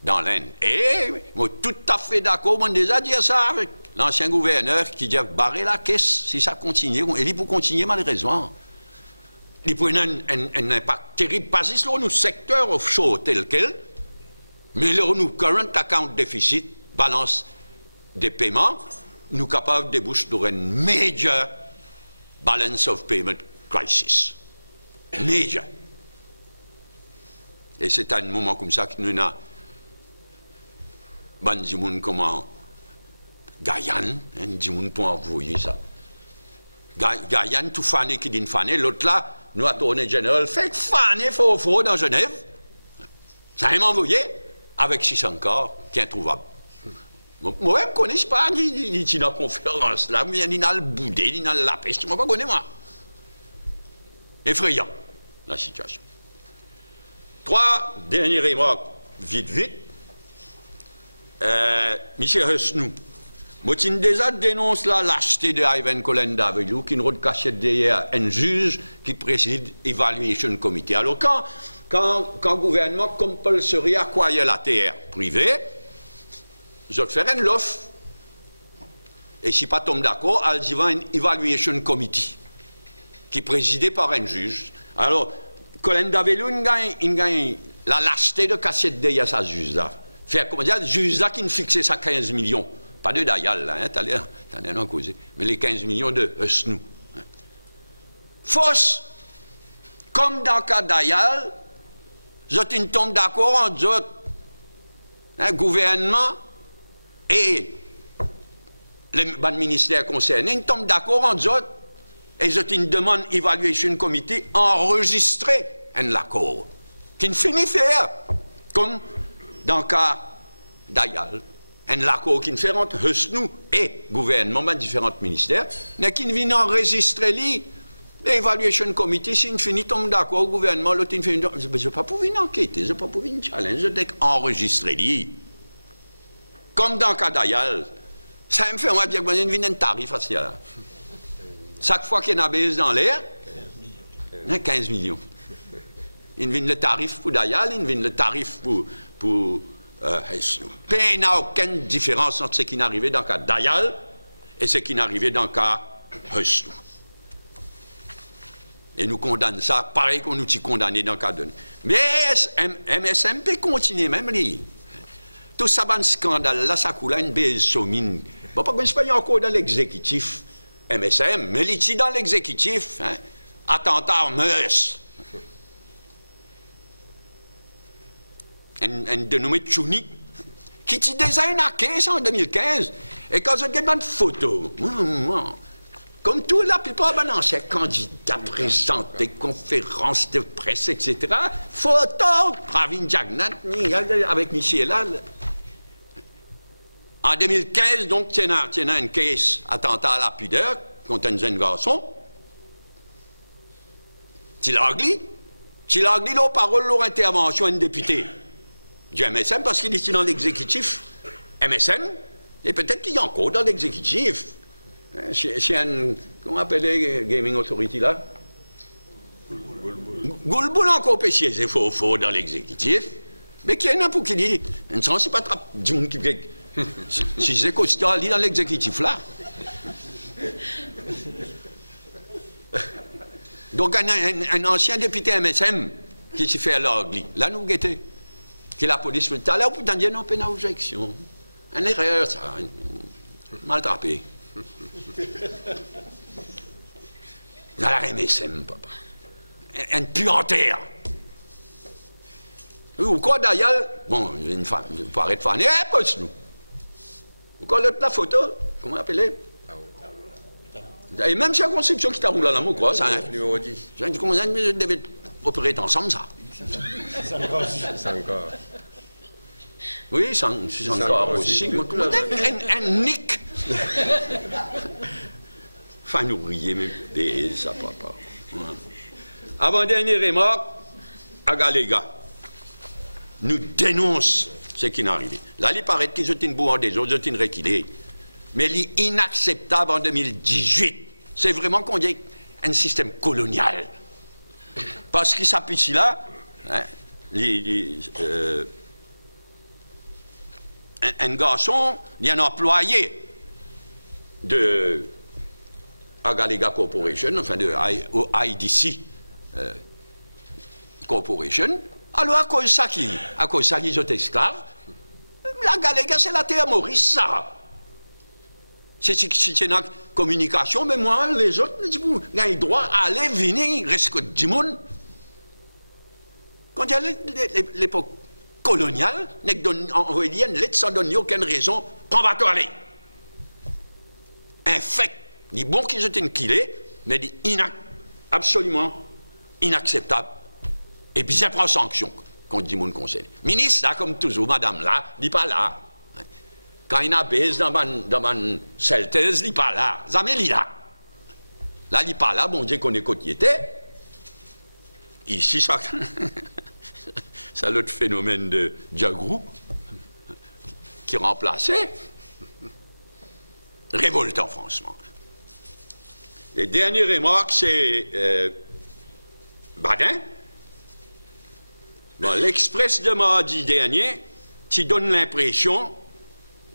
dans l'Inde. Et moi, tout à fait d'accord, on a déjà dit ça avec l'ancien gouverneur qui dit barrer la caisse si ça continue. Et il peut continuer malheureusement. Il peut avoir un impact terrible, pas juste sur nos secteurs offshore tel quel, mais sur nos current account déficit, balance des paiements, nous sommes capables de déboucher sur une major balance of payment crisis. Major. Et c'est à un moment comme ça que nous avons des gens comme Guyane, des gens pour envoyer ça. Guyane, tout fané qui dit fané, l'autre là, nous avons tourné général, fait fané faux dans Genève. Ça m'a envoyé avec 600 corps qui est introuvable. Moi, je ne connais pas ni dans la conférence là, ni dans le boudé, ni dans la peste, je ne connais pas moi. Effrayant, la situation. 3 dernières remarques, vite. Monsieur Hesnou, moi, je déjà dénonce la lâcheté de Ivan Colenda-Avelou, qui nous cachette derrière un juge qui préside Evaluation Committee. Alors, quand le gouvernement compulsory acquire la terre privée, je vais faire une offre. Et si pas tombe d'accord, il y a une Evaluation Committee, qui est présidée par un juge. Alors, Colenda-Avelou, il gagne la lâcheté de cachette derrière sa juge-là. Faire comment dire, le juge-là qui nous fixait ça 15 millions. Pas de Dayal, là, hein, t'as l'air d'en causer. Mais les 15 millions de Hesnou. Hein. Fausse. Comme dans le cas Dayal, vous êtes une tombe d'accord entre autres, hein, gouvernement et les ministères concernés, une tombe d'accord entre autres, et vous êtes une demande Evaluation Committee enregistrée un accord, qui ne finit faire, comme dans le cas Dayal. Un accord qui ne fait entre Hesnou et gouvernement, dans différents ministères, mais qui ne vient enregistrer l'évaluation committee, si une finit tombe d'accord au gouvernement, l'autre ne finit. Je ne vais pas pouvoir enquêter, je ne vais pas pouvoir challenge, je dois enregistrer. Comme dans le cas d'Ayal, ça me fait dire qu'il y a un tarif à ça. Chaque fois qu'il y a une baisse dans l'air, 15 millions. Il vient le tarif pour Dayal, il vient le tarif pour Hesnou. Il n'y a aucune différence entre ce qui est arrivé dans le cas d'Ayal et ce qui est arrivé dans le cas Hesnou. Et nous condamnons ça, pareil qu'on nous a condamné dans le cas de... Mais MSM peut continuer même lui. Tout ça, un scandale, là, ça coule à une baisse somine. Bon, pas que pas encore dans l'exécutif MSM, mais ici dans l'exécutif, hein, attentat en meurtre. Un dénommé Tchouni, qui t'a déjà une caisse en 2015. Et quand je regarde une photo, comme tout, la plupart des anciens candidats présentés, conférences de presse, etc., photo, Pravin Jagnat, avec Michel là. En 2015, donc, il y a une case attentat à la pudeur contre un jeune garçon. Tu l'as dit leur parole, leur intervention à un député du MSM, parce qu'il est dans l'exécutif MSM, et peut-être qu'il est encore dans l'exécutif. Chez un, comment on appelle les Gaming Authority là? Goulboul encore péché, c'est faux dans l'exécutif. Mais qui est un pour qui dit, ne c'est pas trop du monde qui fait. Si c'est Costa, il est dans l'exécutif là. Donc un ancien député MSM qui s'est fait à l'orgue, là nous guettons, que la police tout à l'heure pour dire non, pas d'objection. Une erreur, ça, mal trappé. Dans la MSM, papa. Un puanteur. Ou quoi d'ailleurs, bon, une femme, il faut arrêter de faire, poste-nous. Ou quoi la photo, comment appeler? Et même circonscription qui t'a roulé à la mot, quoi, ça, hein? Numéro 10. Comment ça, je devais opérer ensemble, ça? C'est encore. Oui, c'est encore aussi. Un nick. Enfin, nous riez, mais ça, papa. Avant-dernière remarque, à Galéga, nous dénonce ce qui est arrivé. Là, il paraît qu'ils ont une bourre des autres, ils ont une reculée. Mais il est inacceptable en 2018. C'est vraiment qu'on dit un système colonial. Parce qu'il s'appuie ici là, hein, un garçon, il y a un employé de Agalega Corporation, enfin de IDC Corporation. Alors à cause de ça qu'ils sont esclaves, la Galega c'est la terre Maurice, ça. C'est une communication, mais moi, les autres, vous avez le droit à aller, venir, reste que du monde. Quand il y a l'époque coloniale, on va dire, sans donner aucune raison, on va aller. Un fait, il est bon qu'ils aient une kilée, mais il est absolument inacceptable. Et puis, ça prend sanction contre du monde conseil. Ministre, là, comme toujours, madame, là, il n'est pas là. Quand il a baisse dans ma celtaise, il n'est pas là. Jamais il est là. Là, il n'est pas là, bon Dieu qu'on est côté était. Ici, ça, c'est l'autre phénomène de Diagrou qui remplaçait. Révoltant, franchement. Les dernières remarques, c'est Badin. Bon, l'Express de mardi dernier, qui donne l'impression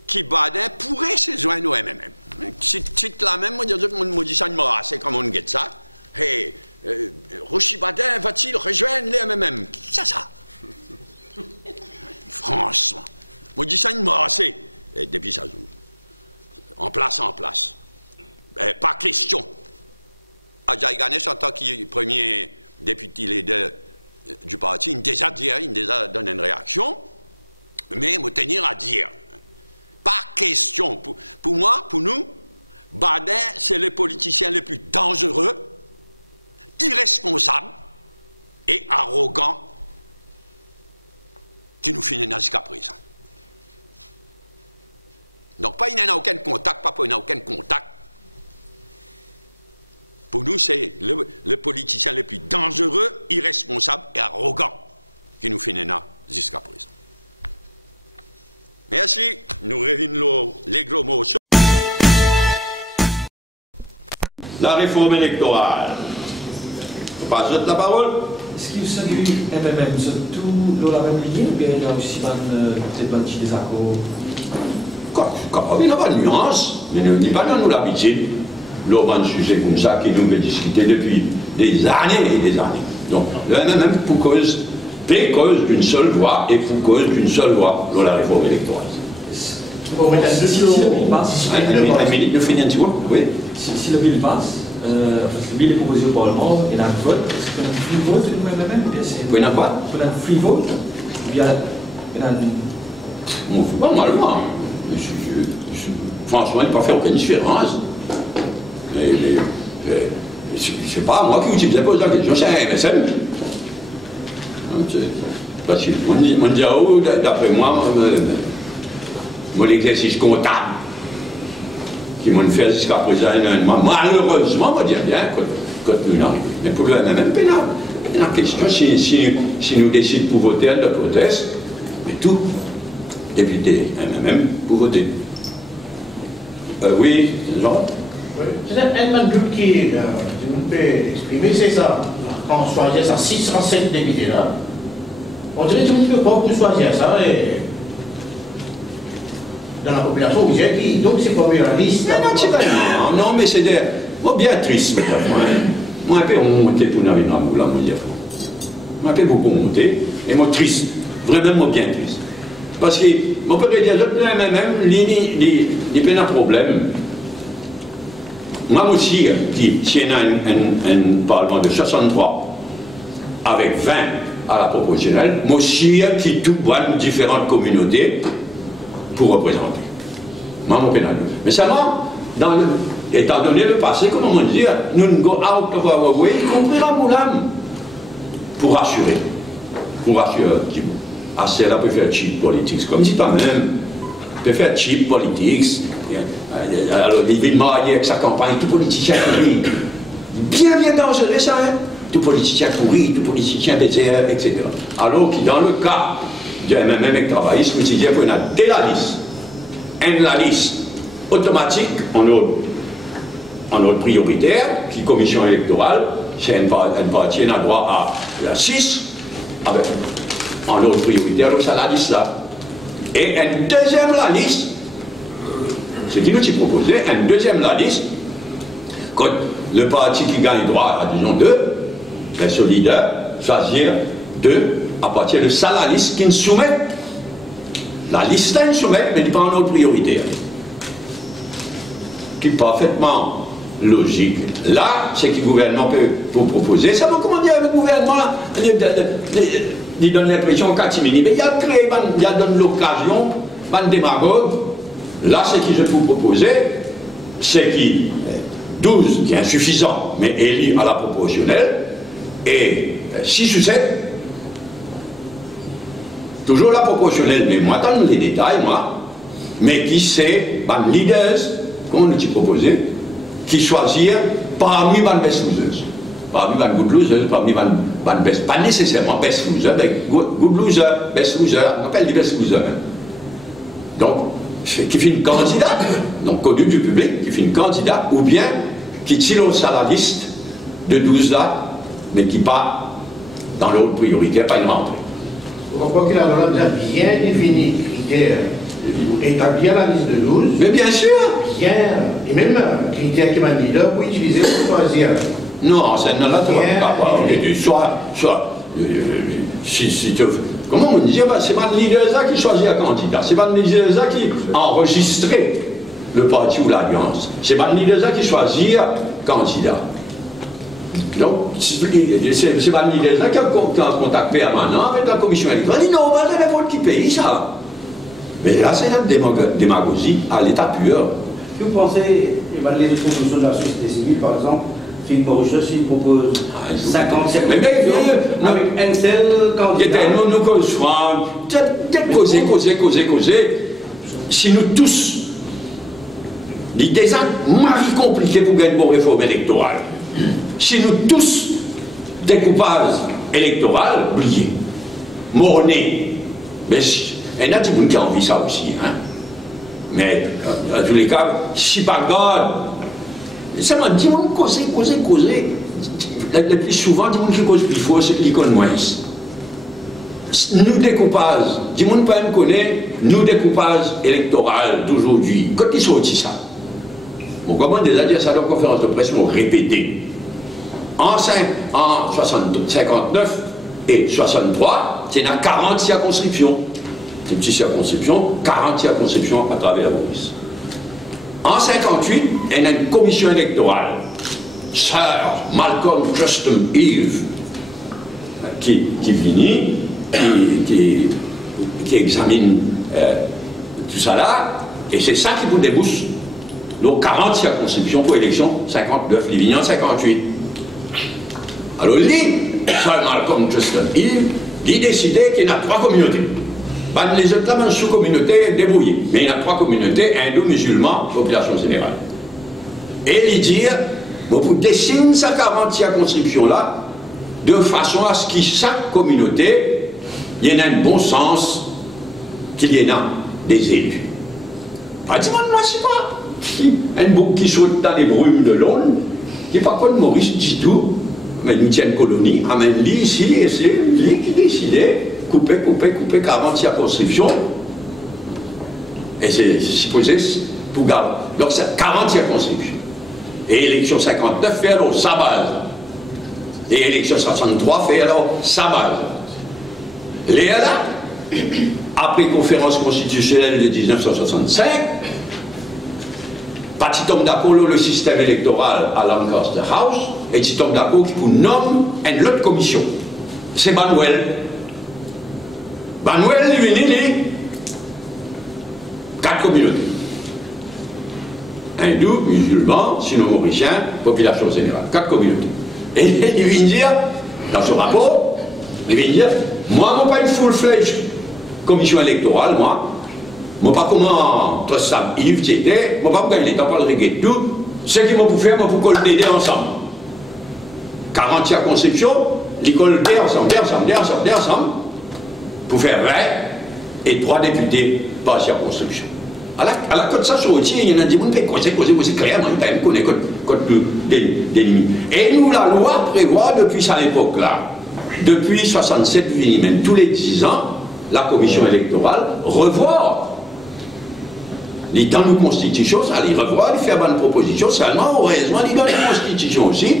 qui Badin pourrait se joindre au MMM. C'est la même, moi, je dis ça, c'est comme on guette ça. Hey, Rochi Badin va-t-il rejoindre les MMM? Qui c'est ça? Franchement. Moi, je dis ça, c'est depuis ça joue. En place. Pas question. Adjaï Ganesh, en tant que premier député leader du parti, il déjà donné une réaction, mais il me tenir à dire. Pas question. Pour moi, pour nous, Badin, c'est le politicien le plus dangereux, irresponsable et arrogant qui nous finit jusqu'à présent. Donc, pas il n'a aucun contact, pas il n'a aucun contact. Pour nous, c'est le politicien le plus dangereux, irresponsable et arrogant qui nous finit jusqu'à présent. Merci. Nous revenons les gros mots. La réforme électorale. On passe la parole. Est-ce que vous savez, MMM, surtout dans la même ligne, ou bien il y a aussi des désaccords? Il n'y a pas de nuance, mais il n'y a pas dans nous l'habitude. L'homme sujet comme ça qui nous fait discuter depuis des années et des années. Donc, le MMM pour cause d'une seule voix et pour cause d'une seule voix dans la réforme électorale. Si le bill passe, oui. Si le bill passe, le bill est proposé au Parlement, il y a un vote, est-ce qu'il y a un free vote au MMM? Il y a quoi? Il y a un free vote? Il y a un... On ne fait pas mal, moi. Franchement, il ne peut pas faire aucune différence. C'est pas moi qui utilise la question, c'est un MSM. Parce que mon diao, d'après moi, mon exercice comptable, qui m'ont fait jusqu'à présent, malheureusement, on va dire bien, quand nous arrivons. Mais pour le MMM, la question, si nous décidons pour voter de proteste, mais tout, député MMM, pour voter. Oui, Jean? Oui. C'est un doute qui, si vous pouvez exprimer, c'est ça. Quand on choisit ça, 607 députés là, on dirait un petit peu pas pour choisir ça. Et dans la population, vous dites qui, donc c'est comme la liste. Non, mais c'est des. Moi, bien triste, moi, un peu monté pour n'avoir pas là, moi, dire. Moi, un peu beaucoup monté, et moi, triste. Vraiment, moi, bien triste. Parce que, mon père dit, même, il n'y a pas de problème. Moi aussi, si on a un parlement de 63 avec 20 à la proportionnelle, moi aussi, qui tout voit différentes communautés pour représenter. Moi, mon pénal. Mais seulement, étant donné le passé, comment on dit, nous ne go out of our way, y compris la Moulam, pour rassurer. Pour rassurer Djibouti. Ah, c'est là, peut faire cheap politics, comme dit toi-même, peut faire cheap politics. Alors, il vient de marier avec sa campagne, tout politicien pourri. Bien dangereux, ça, hein? Tout politicien pourri, tout politicien baiser, etc. Alors que dans le cas du MMM avec travaillisme, il dit qu'on a dès la liste, la liste automatique en ordre prioritaire, qui est commission électorale, c'est un parti qui a droit à la 6, en ordre prioritaire, donc ça la liste là. Et un deuxième la liste, ce qui nous est proposé, un deuxième la liste, quand le parti qui gagne droit à, disons, 2, les solidaires, choisir 2 à partir de ça, la liste qui nous soumet. La liste nous soumet, mais pas en ordre prioritaire. Qui est parfaitement logique. Là, c'est que le gouvernement peut vous proposer. Ça veut comment dire le gouvernement, il donne l'impression qu'à Timini, mais il a créé, il a donné l'occasion, un démagogue. Là, ce que je peux vous proposer, c'est que 12, qui est insuffisant, mais élu à la proportionnelle, et 6 ou 7, toujours la proportionnelle, mais moi, dans les détails, moi, mais qui c'est, les leaders, comment nous t'y proposer, qui choisir parmi les best losers. Parmi les good losers, parmi les best, pas nécessairement best losers, mais good loser, best loser, on appelle les best losers. Donc, qui fait une candidate, donc connu du public, qui fait une candidate, ou bien qui tire à la liste de 12 là, mais qui part dans l'ordre prioritaire, pas une rentrée. Vous comprenez qu'il a bien défini critères pour établir la liste de 12. Mais bien sûr. Bien, et même critères qui m'a dit là, pour utiliser pour choisir. Non, c'est non là, tu vas soit, si tu veux. Comment on dit, c'est pas le leader qui choisit un candidat, c'est pas le leader qui enregistre le parti ou l'alliance, c'est pas le leader qui choisit un candidat. Donc, c'est pas le leader qui a un contact permanent avec la commission électorale. Il dit non, on va n'importe qui pays ça. Mais là, c'est la démagogie à l'état pur. Que vous pensez, les propositions de la société civile, par exemple, Philippe Bourgeois, s'il propose 50, mais avec un seul candidat. Nous causons, peut-être causer. Si nous tous, l'idée ça, marie compliquée pour gagner une bonne réforme électorale. Si nous tous, découpage électoral, oubliez, morné, mais il y a des gens qui ont envie ça aussi, hein. Mais, dans tous les cas, si par God, ça m'a dit, on causer. Le plus souvent, les gens qui causent plus fort, c'est qu'ils connaissent moins. Nous découpage, les gens ne connaissent nous découpage électoral d'aujourd'hui. Quand ils sont ça, bon, comment déjà dire ça dans la conférence de presse, on répété. En 59 et 63, c'est dans 40 circonscriptions. C'est une petite circonscription, 40 circonscriptions à travers la Maurice. En 58, il y a une commission électorale, Sir Malcolm Justin Eve, qui finit, qui examine tout ça là, et c'est ça qui vous débouche nos 40 circonscriptions pour l'élection 59, les vignes en 58. Alors, lui, Sir Malcolm Justin Hill, il décidait qu'il y a 3 communautés. Les autres là, sous-communautés débrouillées. Mais il y a 3 communautés, hindou-musulmans, population générale. Et il dit, bon, pour dessiner ces 40 circonscriptions-là, de façon à ce que chaque communauté, il y en a un bon sens qu'il y en a des élus. Pas dit, moi, c'est pas. Un bouc qui saute dans les brumes de Londres, qui n'est pas quoi de Maurice du tout, mais une tienne colonie, amène-lui ici, et c'est lui qui décidait, couper 40 circonscriptions, et c'est supposé pour garder. Donc c'est 40 circonscriptions. Et élection 59 fait alors sa base. Et élection 63 fait alors sa base. Les là, après conférence constitutionnelle de 1965, parti tombe d'accord le système électoral à Lancaster House, et il tombe d'accord qu'il nomme une autre commission. C'est Manuel. Manuel, lui, il est 4 communautés. Hindous, musulmans, sino-mauriciens, population générale. 4 communautés. Et il vient dire, dans ce rapport, il vient dire, moi, je n'ai pas une full-fledged commission électorale, moi. Je ne sais pas comment Sam Yves était, je ne sais pas gagner l'état pour le régler tout. Ce qu'ils vont faire, je vais coller les ensemble. 40 circonscriptions, les coller ensemble, pour faire 20 et 3 députés par circonscription. À la côte ça, il y en a des gens qui causer clairement, ils connaissent des limites. Et nous, la loi prévoit depuis cette époque-là, depuis 67, même tous les 10 ans, la commission électorale revoit. Dans nos constitutions, ça les revoit, il fait bonne proposition, seulement, heureusement, il dans les constitutions aussi,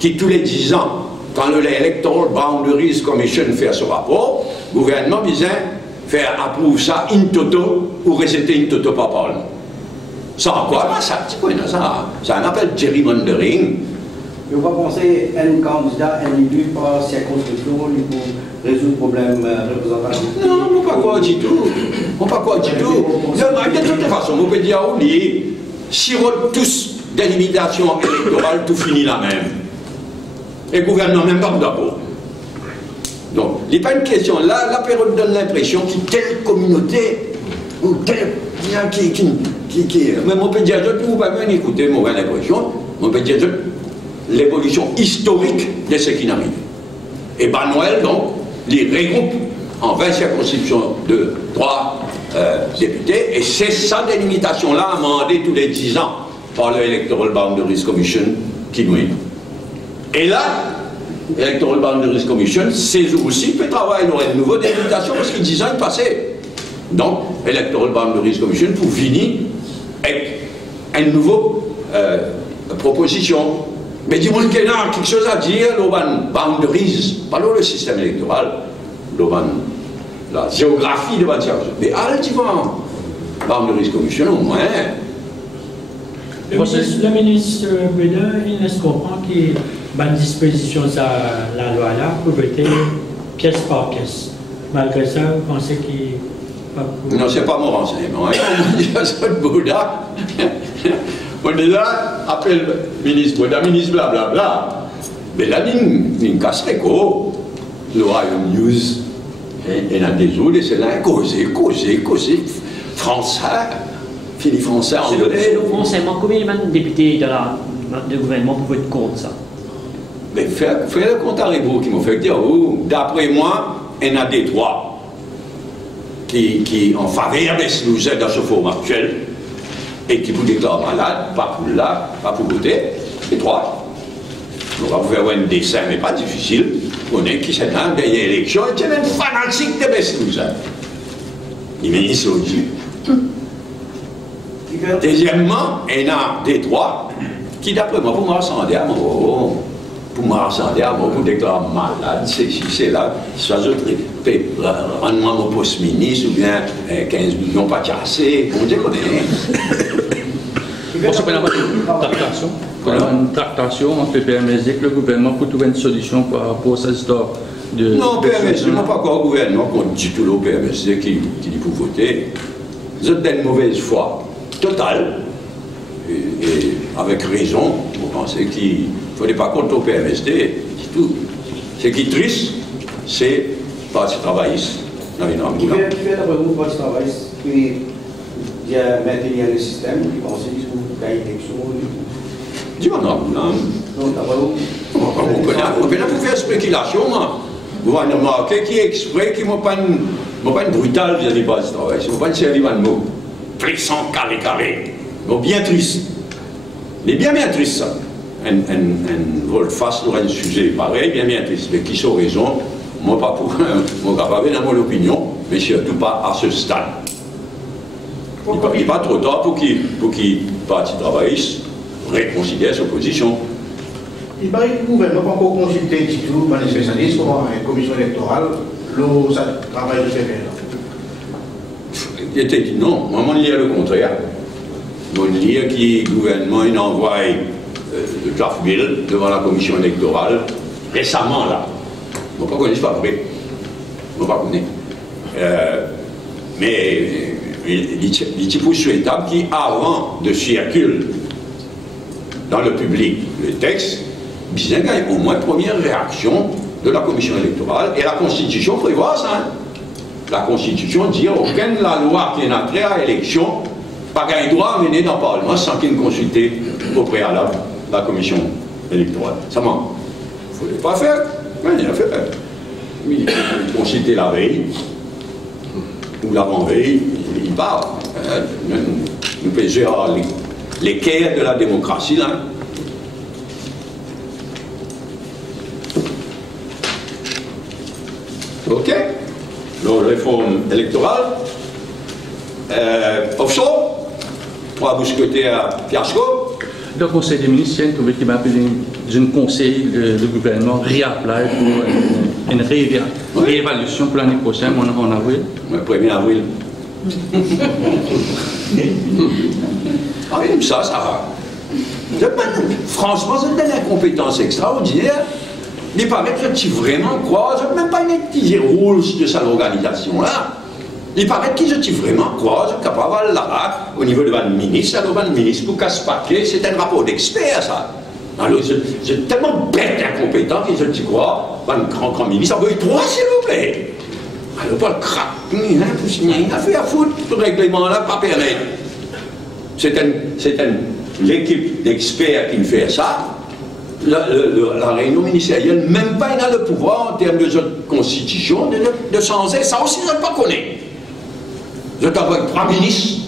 qui tous les 10 ans, quand le Electoral Boundaries Commission fait ce rapport, le gouvernement vient faire approuver ça in toto ou rejeter in toto par parlement. Ça encore, ça, ça appelle gerrymandering. Je vais penser un candidat, un élu par circonscription pour résoudre le problème représentatif. Non, pas quoi du tout. Pas quoi du tout. De toute façon, on peut dire, oui, si on tous des limitations électorales, tout finit la même. Et le gouvernement même pas d'accord. Donc, il n'y a pas une question. Là, la période donne l'impression qu'il y a telle communauté, ou telle mais on peut dire, vous ne pouvez pas écouter mon impression, on peut dire l'évolution historique de ce qui n'arrive. Et Manuel, donc, les regroupe en 20 circonscriptions de 3 députés, et c'est ça délimitation-là amendée tous les 10 ans par le Electoral Boundaries Commission qui nous est. Et là, l'Electoral Boundaries Commission, c'est aussi peut travailler dans une nouvelle délimitation parce qu'il 10 ans est passé. Donc, l'Electoral Boundaries Commission pour finir avec une nouvelle proposition. Mais dis-moi qu'il y a quelque chose à dire, le boundaries, pas le système électoral, la géographie de matière. Mais allez-y-vous, Boundaries Commission, au moins. Le ministre Beda, il laisse comprendre qu'il y a une disposition de la loi là pour voter pièce par pièce. Malgré ça, vous pensez qu'il pas pour... Non, c'est pas mon renseignement. On dit à ce Bouddha, on est là, appelle le ministre Bouddha, ministre blablabla. Mais là, il casse les co. Le Royaume News, il y a des autres, et c'est là, causer. Français. Fini français, anglais. Le renseignement, combien de députés du gouvernement pour voter contre ça? Mais fais le compte à rebours qui m'ont fait dire, d'après moi, il y en a des 3 qui en faveur des slouses dans ce format actuel et qui vous déclarent malade, pas pour là, pas pour voter. Les 3. On va vous faire un dessin, mais pas difficile. On est qui s'est dans l'élection et qui est un fanatique de Beslouza. Les ministres ont dit. Deuxièmement, il y en a des 3 qui, d'après moi, pour me rassembler à moi, pour déclarer malade, c'est ici, c'est là, soit je rends-moi mon poste ministre ou bien 15 millions pas cassés, on déconne. On se prend une tractation entre PMSD que le gouvernement pour trouver une solution par rapport à cette histoire de... Non, PMSD, non pas quoi au gouvernement, qu'on dit tout le PMSD qui dit pour voter. Vous êtes d'une mauvaise foi totale. et avec raison, vous pensez qu'il ne fallait pas contre au PMSD, c'est tout. Ce qui est triste, c'est le Parti travailliste. Qui fait d'abord le Parti travailliste qui vient maintenir le système, qui pense qu'il faut gagner l'élection. Dis-moi non. On peut pas faire spéculation, moi. Vous allez remarquer qui est exprès, qui ne m'a pas une brutale vis-à-vis du Parti travailliste. Je ne pas servir de mot. Trissant, carré. Donc bien triste. Mais bien triste ça. Un volte-face sur un sujet pareil, bien triste. Mais qui sont raison, moi pas pour moi capable dans mon opinion, mais surtout pas à ce stade. Il n'est pas trop tard pour qu'il Parti travailliste reconsidère sa position. Il paraît que le gouvernement n'a pas encore consulté du tout par les spécialistes comme une commission électorale, le travail de CPR. Il était dit non, moi je lis le contraire. Je lis que le gouvernement il envoie le draft bill devant la commission électorale récemment là. Je ne connais pas vrai. Je ne connais pas. Mais il est plus souhaitable qu'avant de circuler dans le public le texte, il y a au moins une première réaction de la commission électorale. Et la Constitution prévoit ça. Hein. La Constitution dit aucune la loi qui est trait à l'élection pas un droit à mener dans le Parlement sans qu'il ne consulte au préalable la commission électorale. Ça manque. Il ne faut pas faire. Il a fait. Il faut consulter la veille ou l'avant-veille. Il parle. Nous faisons les quais de la démocratie. Là. OK. La réforme électorale. Offshore. Pour bouscuter à fiasco. Le Conseil des ministres vient trouver qu'il m'a appelé d'un conseil de gouvernement réappelé pour une réévaluation pour l'année prochaine, en avril. Le 1er avril. Même ça va. Franchement, c'est une incompétence extraordinaire. Mais pas mettre vraiment croire, je ne peux même pas mettre qui rôle de cette organisation-là. Il paraît qu'ils ont vraiment croire, je capable là, au niveau de votre ministre, alors votre ministre, pour casse paquet, c'est un rapport d'expert, ça. Alors, c'est tellement bête et incompétent qu'ils ont dit quoi, votre grand ministre, envoyez 3, s'il vous plaît. Alors, pas le crack, il a fait à foutre, ce règlement-là, pas permis. C'est l'équipe d'experts qui fait ça. La réunion ministérielle, même pas il a le pouvoir en termes de constitution de changer, ça aussi je ne pas connais. Je t'envoie 3 ministres,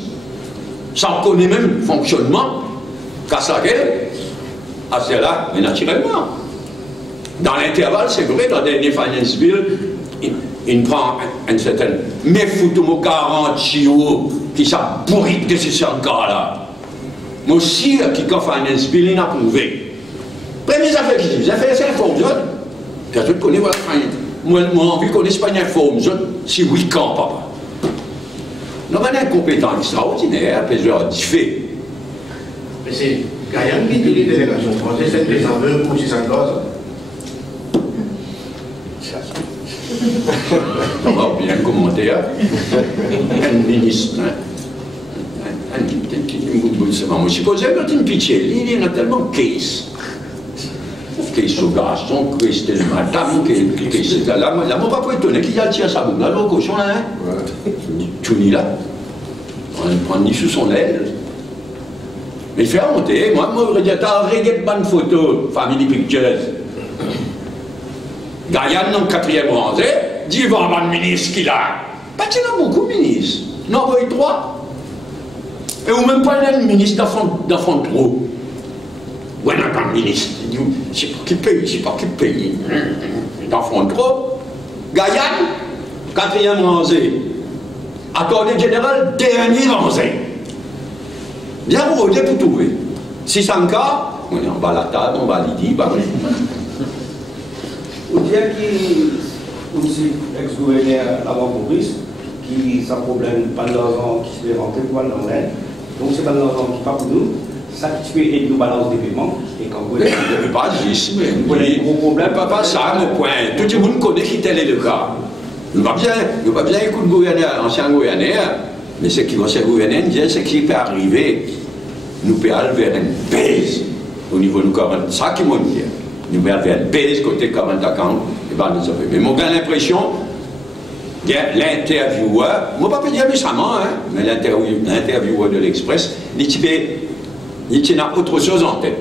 sans connaître même le fonctionnement, qu'à ça à cela, mais naturellement. Dans l'intervalle, c'est vrai, dans le dernier Finance Bill, il prend une certaine. Mais foutez-moi garantie qui s'abourrite de ces cas-là. Moi aussi, qui quand Finance Bill, il a prouvé. Première affaire qui dit, vous avez fait ça, informe je ne connais pas. Moi, envie qu'on n'ait pas une informe, si oui, quand, papa. Nous avons un compétent extraordinaire, plusieurs diffés. Mais c'est Gaïan qui dit les délégations françaises, c'est des aveux pour 600 causes. Ça va bien commenter. Un ministre. Je suppose que une pitié. Il y en a tellement de cases. Case au garçon, case de madame, case de là. Là, on ne va pas étonner qu'il y a le tien sa boule. Là, le cochon, là. Tout ni là. On prend ni sous son aile. Mais il fait monter. Moi, je regarde bonne photo, Family Pictures. Gaïan, dans le 4e rangé, dit voir un ministre qu'il a. Pas qu'il y en a beaucoup de ministres. Non, vous avez 3. Et ou même pas un ministre d'enfant trop. Ou un ministre. Je ne sais pas qui paye. D'enfant trop. Gaïan, 4e rangé. Accordé général, dernier rangé. Bien rodé pour trouver. 600 cas, on va à la table, on va à l'IDI, Vous dites que aussi ex-gouverneur avant Maurice, qui a un problème pas d'argent qui se fait rentrer pour le monde. Donc c'est pas d'argent qui pas pour nous. Ça qui fait une balance de paiement. Et quand vous ne pas juste, mais pas ça, mon point. Tout le monde connaît qui tel est le cas. Il ne va pas bien écouter le gouverneur, ancien gouverneur, mais ce qui va se gouverner, c'est ce qui peut arriver. nous pouvons aller vers une baisse au niveau du current, ça qui m'a dit. Nous pouvons aller vers une baisse côté current account, et ben, nous avons. Mais moi, j'ai l'impression, l'intervieweur, moi, pas dire méchamment, hein, mais l'intervieweur de l'Express, il n'a autre chose en tête.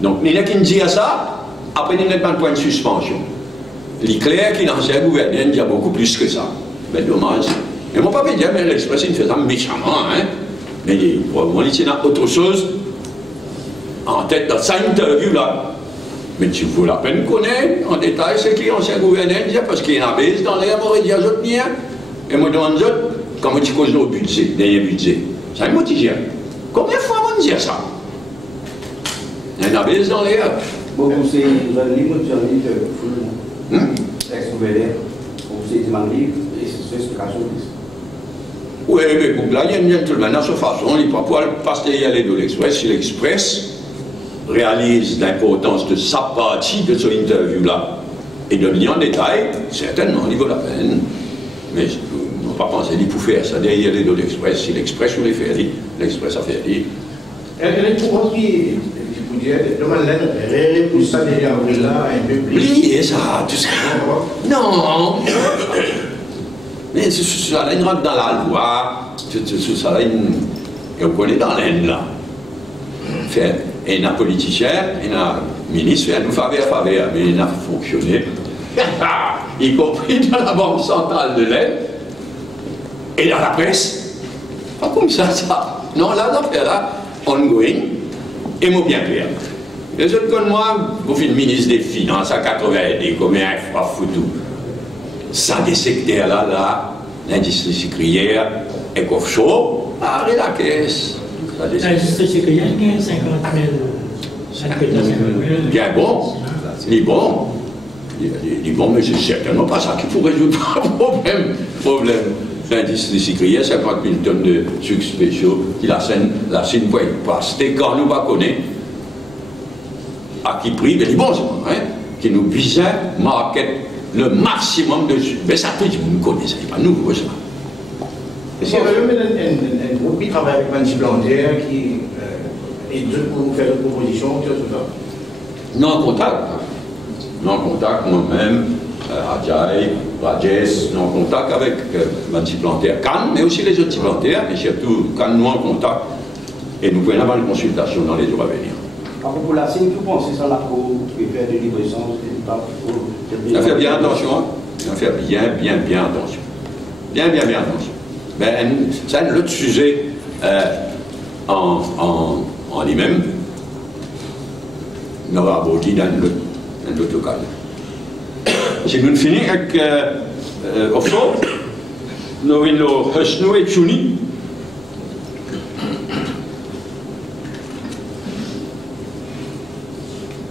Donc, il y a qui dit à ça, après, il n'y a pas de point de suspension. Il est clair qu'il l'ancien gouverneur dit beaucoup plus que ça. Mais dommage. Mais moi, pas dire, mais l'Express, il fait ça méchamment, hein. Mais moi, il y a autre chose en tête dans cette interview-là. Mais tu vaut la peine connaître en détail ce qui est ancien gouverneur dit, parce qu'il y a un base dans l'air, moi, il dit à d'autres bien. Et moi, je demande comment tu causes nos budgets, dernier budget. Ça me motive. Combien de fois on dit ça? Il y a un base dans l'air. Bon, c'est un livre qui a dit que ex-gouverneur, c'est un livre et c'est une explication. Oui, mais pour là, il y a un gentleman à sa façon, il ne peut pas passer à aller de l'Express. Si l'Express réalise l'importance de sa partie de cette interview-là et de lire en détail, certainement, il vaut la peine. Mais je ne peux pas penser qu'il peut faire ça derrière les de l'Express. Si l'Express voulait faire, l'Express a fait dire. Elle est pour qui, je peux dire, demande l'un, pour ça derrière là un peu plus. Oubliez ça, tout ça. Non! Mais ça, là, il rentre dans la loi, ça, là, on connaît dans l'aine, là. Et il y a un politicien, il y a un ministre, il y a un faveur, mais il y a un fonctionnaire, y compris dans la Banque centrale de l'Aisne, et dans la presse. Pas comme ça. Non, là, l'affaire là, ongoing, et moi bien clair. Les autres comme moi, vous faites le ministre des Finances à 80 et combien il faut foutu. Ça, des secteurs là, l'industrie sucrière, et offshore, arrête la caisse. L'industrie sucrière, il y a 50 000. Bien bon, il est bon. Il est bon, mais c'est certainement pas ça qu'il faut résoudre le problème. L'industrie sucrière, 50 000 tonnes de sucres spéciaux, qui la scène pour être passée, quand nous va connaître à qui prix, mais il est bon, hein, qui nous vise market le maximum de sucre. Mais ça, tout le monde connaît, c'est pas nouveau ça. Est-ce qu'il y avait même un groupe qui travaille avec Manji Blanter qui et d'autres pour faire d'autres propositions, tout ça? Non, contact, moi-même, Ajay, Rajesh, en contact avec Manji Blanter, Cannes, mais aussi les autres Blanter, mais surtout Cannes, nous en contact, et nous pouvons avoir une consultation dans les jours à venir. Par contre, pour la CIN, tout pensez ça là pour faire de livraison, il faut faire bien attention, hein. Il faut faire bien attention. Bien attention. Ben, c'est un autre sujet en lui-même. Nous avons abordé dans un autre local. Si nous finissons avec offshore, nous avons Husno et Chuni.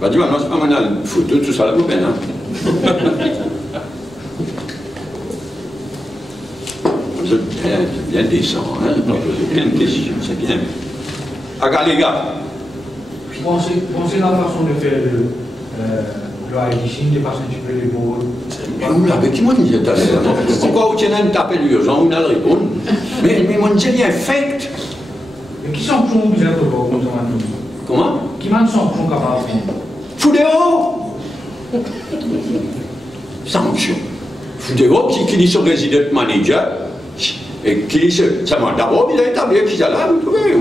Bah, tu vois, non, c'est pas mal de photo, tout ça, la poubelle, hein. C'est bien décent, hein. C'est bien une décision, c'est bien. Regarde les gars. Pensez la façon de faire le high-dishing, de passer un petit peu les balles. Mais qui m'a dit tout à l'heure? Pourquoi vous tenez un appel urgent, on a le répondre? Mais moi, je dis infect. Mais qui sont plus bizarres que vous, consommateurs? Comment? Qui m'en sont plus capables de faire? Foudéo! Sanction. Foudéo qui dit son resident manager, et qui dit ça m'a d'abord, il a établi qui est là, vous trouvez?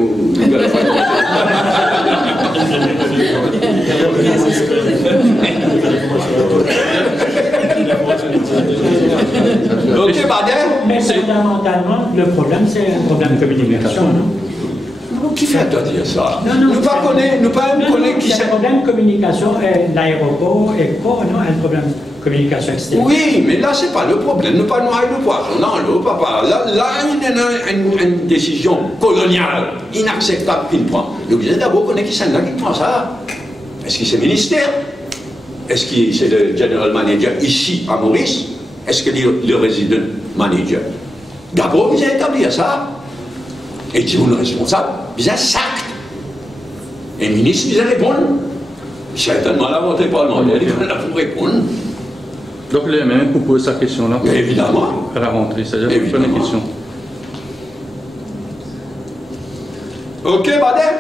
Ok, Baden? Mais fondamentalement, le problème, c'est un problème de communication, non? Qui fait dire ça? Non, nous pas connaître qui c'est un problème de communication. L'aéroport est quoi, non? Un problème de communication externe. Oui, mais là, c'est pas le problème. Nous pas noyer le poisson dans l'eau, papa. Là, il y a une décision coloniale inacceptable qu'il prend. Vous devez d'abord connaître qui c'est là qui prend ça. Est-ce que c'est le ministère? Est-ce que c'est le general manager ici à Maurice? Est-ce que le resident manager? D'abord, vous avez établi ça. Et si vous le responsable, vous avez sac. Et le ministre, vous allez répondre. Certainement, la volonté parlementaire, il va pour répondre. Donc, les mêmes pour poser sa question là. Évidemment. À la rentrée, c'est-à-dire pour poser la question. Ok, Baden?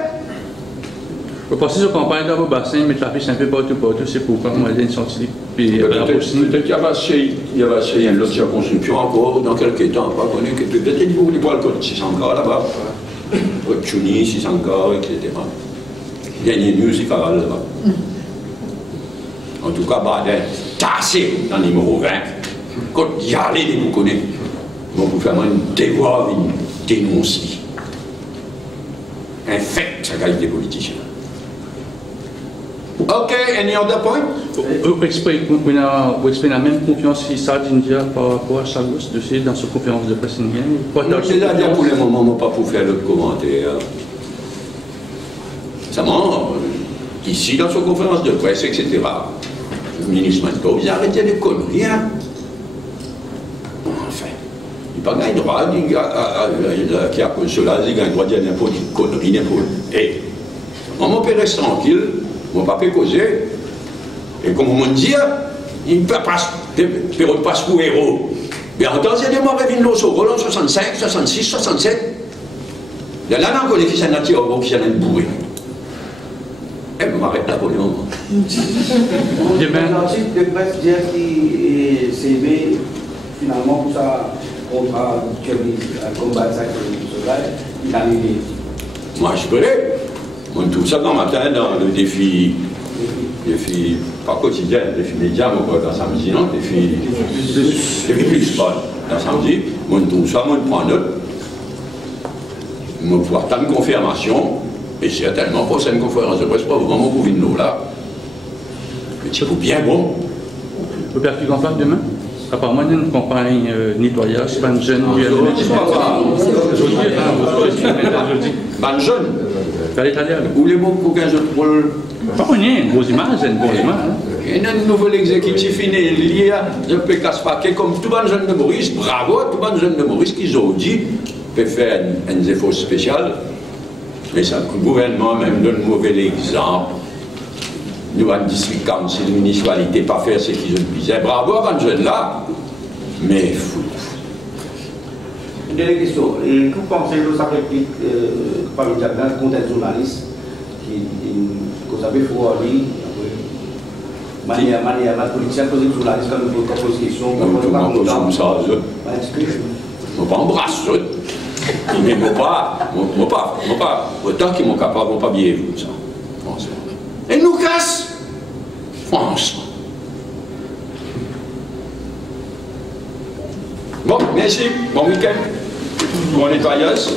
Au passé, je campagne dans vos bassins, mais la fiche un peu partout, c'est pourquoi moi j'ai une sortie. Peut-être qu'il y va essayer une autre construction encore dans quelques temps. Pas connu que peut-être il faut les boire le code 600 gars là-bas. Code Chuni, 600 gars, etc. Il y a une musique là-bas. En tout cas, Baden, tassé dans le numéro 20. Quand il y a les vous connaissez, on peut faire un devoir, une dénonce. Infecte la qualité politicien. Ok, any other point? Vous exprimez la même confiance si ça d'India par rapport à Chagos dans cette conférence de presse indienne? C'est-à-dire pour le moment, on ne pas pour faire le commentaire. Seulement, ici, dans cette conférence de presse, etc., le ministre Manko, vous arrêtez les conneries, hein? Enfin, il n'a pas le droit, qui a cela, il a le droit de dire n'importe quelle connerie, n'importe. Et, on m'en peut rester tranquille. On ne va pas causer. Et comme on me dit, il ne peut pas se pour héros. Mais en temps, c'est des morts qui viennent en 65, 66, 67. Il y a là, on connaît qui s'en a tiré, qui s'en a bourré. Et on m'arrête là pour le moment. Le presse dire qui CV, finalement, pour ça, contrat de combattre ça, il a arrivé. Moi, je peux l'aider. On trouve ça quand matin dans le défi pas quotidien, défi média, on peut dans samedi, non, défi plus, dans samedi, on trouve ça, on prend note, on voit tant de confirmation, et certainement pour cette conférence de presse, pas vraiment pour venir là. Mais c'est bien bon. Vous pouvez faire campagne demain? Apparemment, il y a une campagne nettoyage, c'est pas une jeune. Ban jeune. Ou les mots pour 15 rôles. Pas rien, une grosse image, une grosse image. Il y a un nouvel exécutif lié à un peu casse-paquet, comme tout le jeune de Maurice, bravo, tout le jeune de Maurice qui ont dit, peut faire un effort spécial. Mais ça, le gouvernement même donne un mauvais exemple. Nous, en district council, la municipalité, pas faire ce qu'ils ont disait. Bravo à un jeune là, mais fou. Une dernière question. Et vous pensez que ça réplique par le jardin contre un journaliste qui, vous savez, il faut aller manière la politique, quand le journaliste, quand nous posons des questions, on pas comme ça, on pas embrasser. Mais moi pas, autant qu'ils m'ont capable, on pas bien vu ça. Et nous casse, franchement. Bon, merci, bon week-end, bon nettoyage.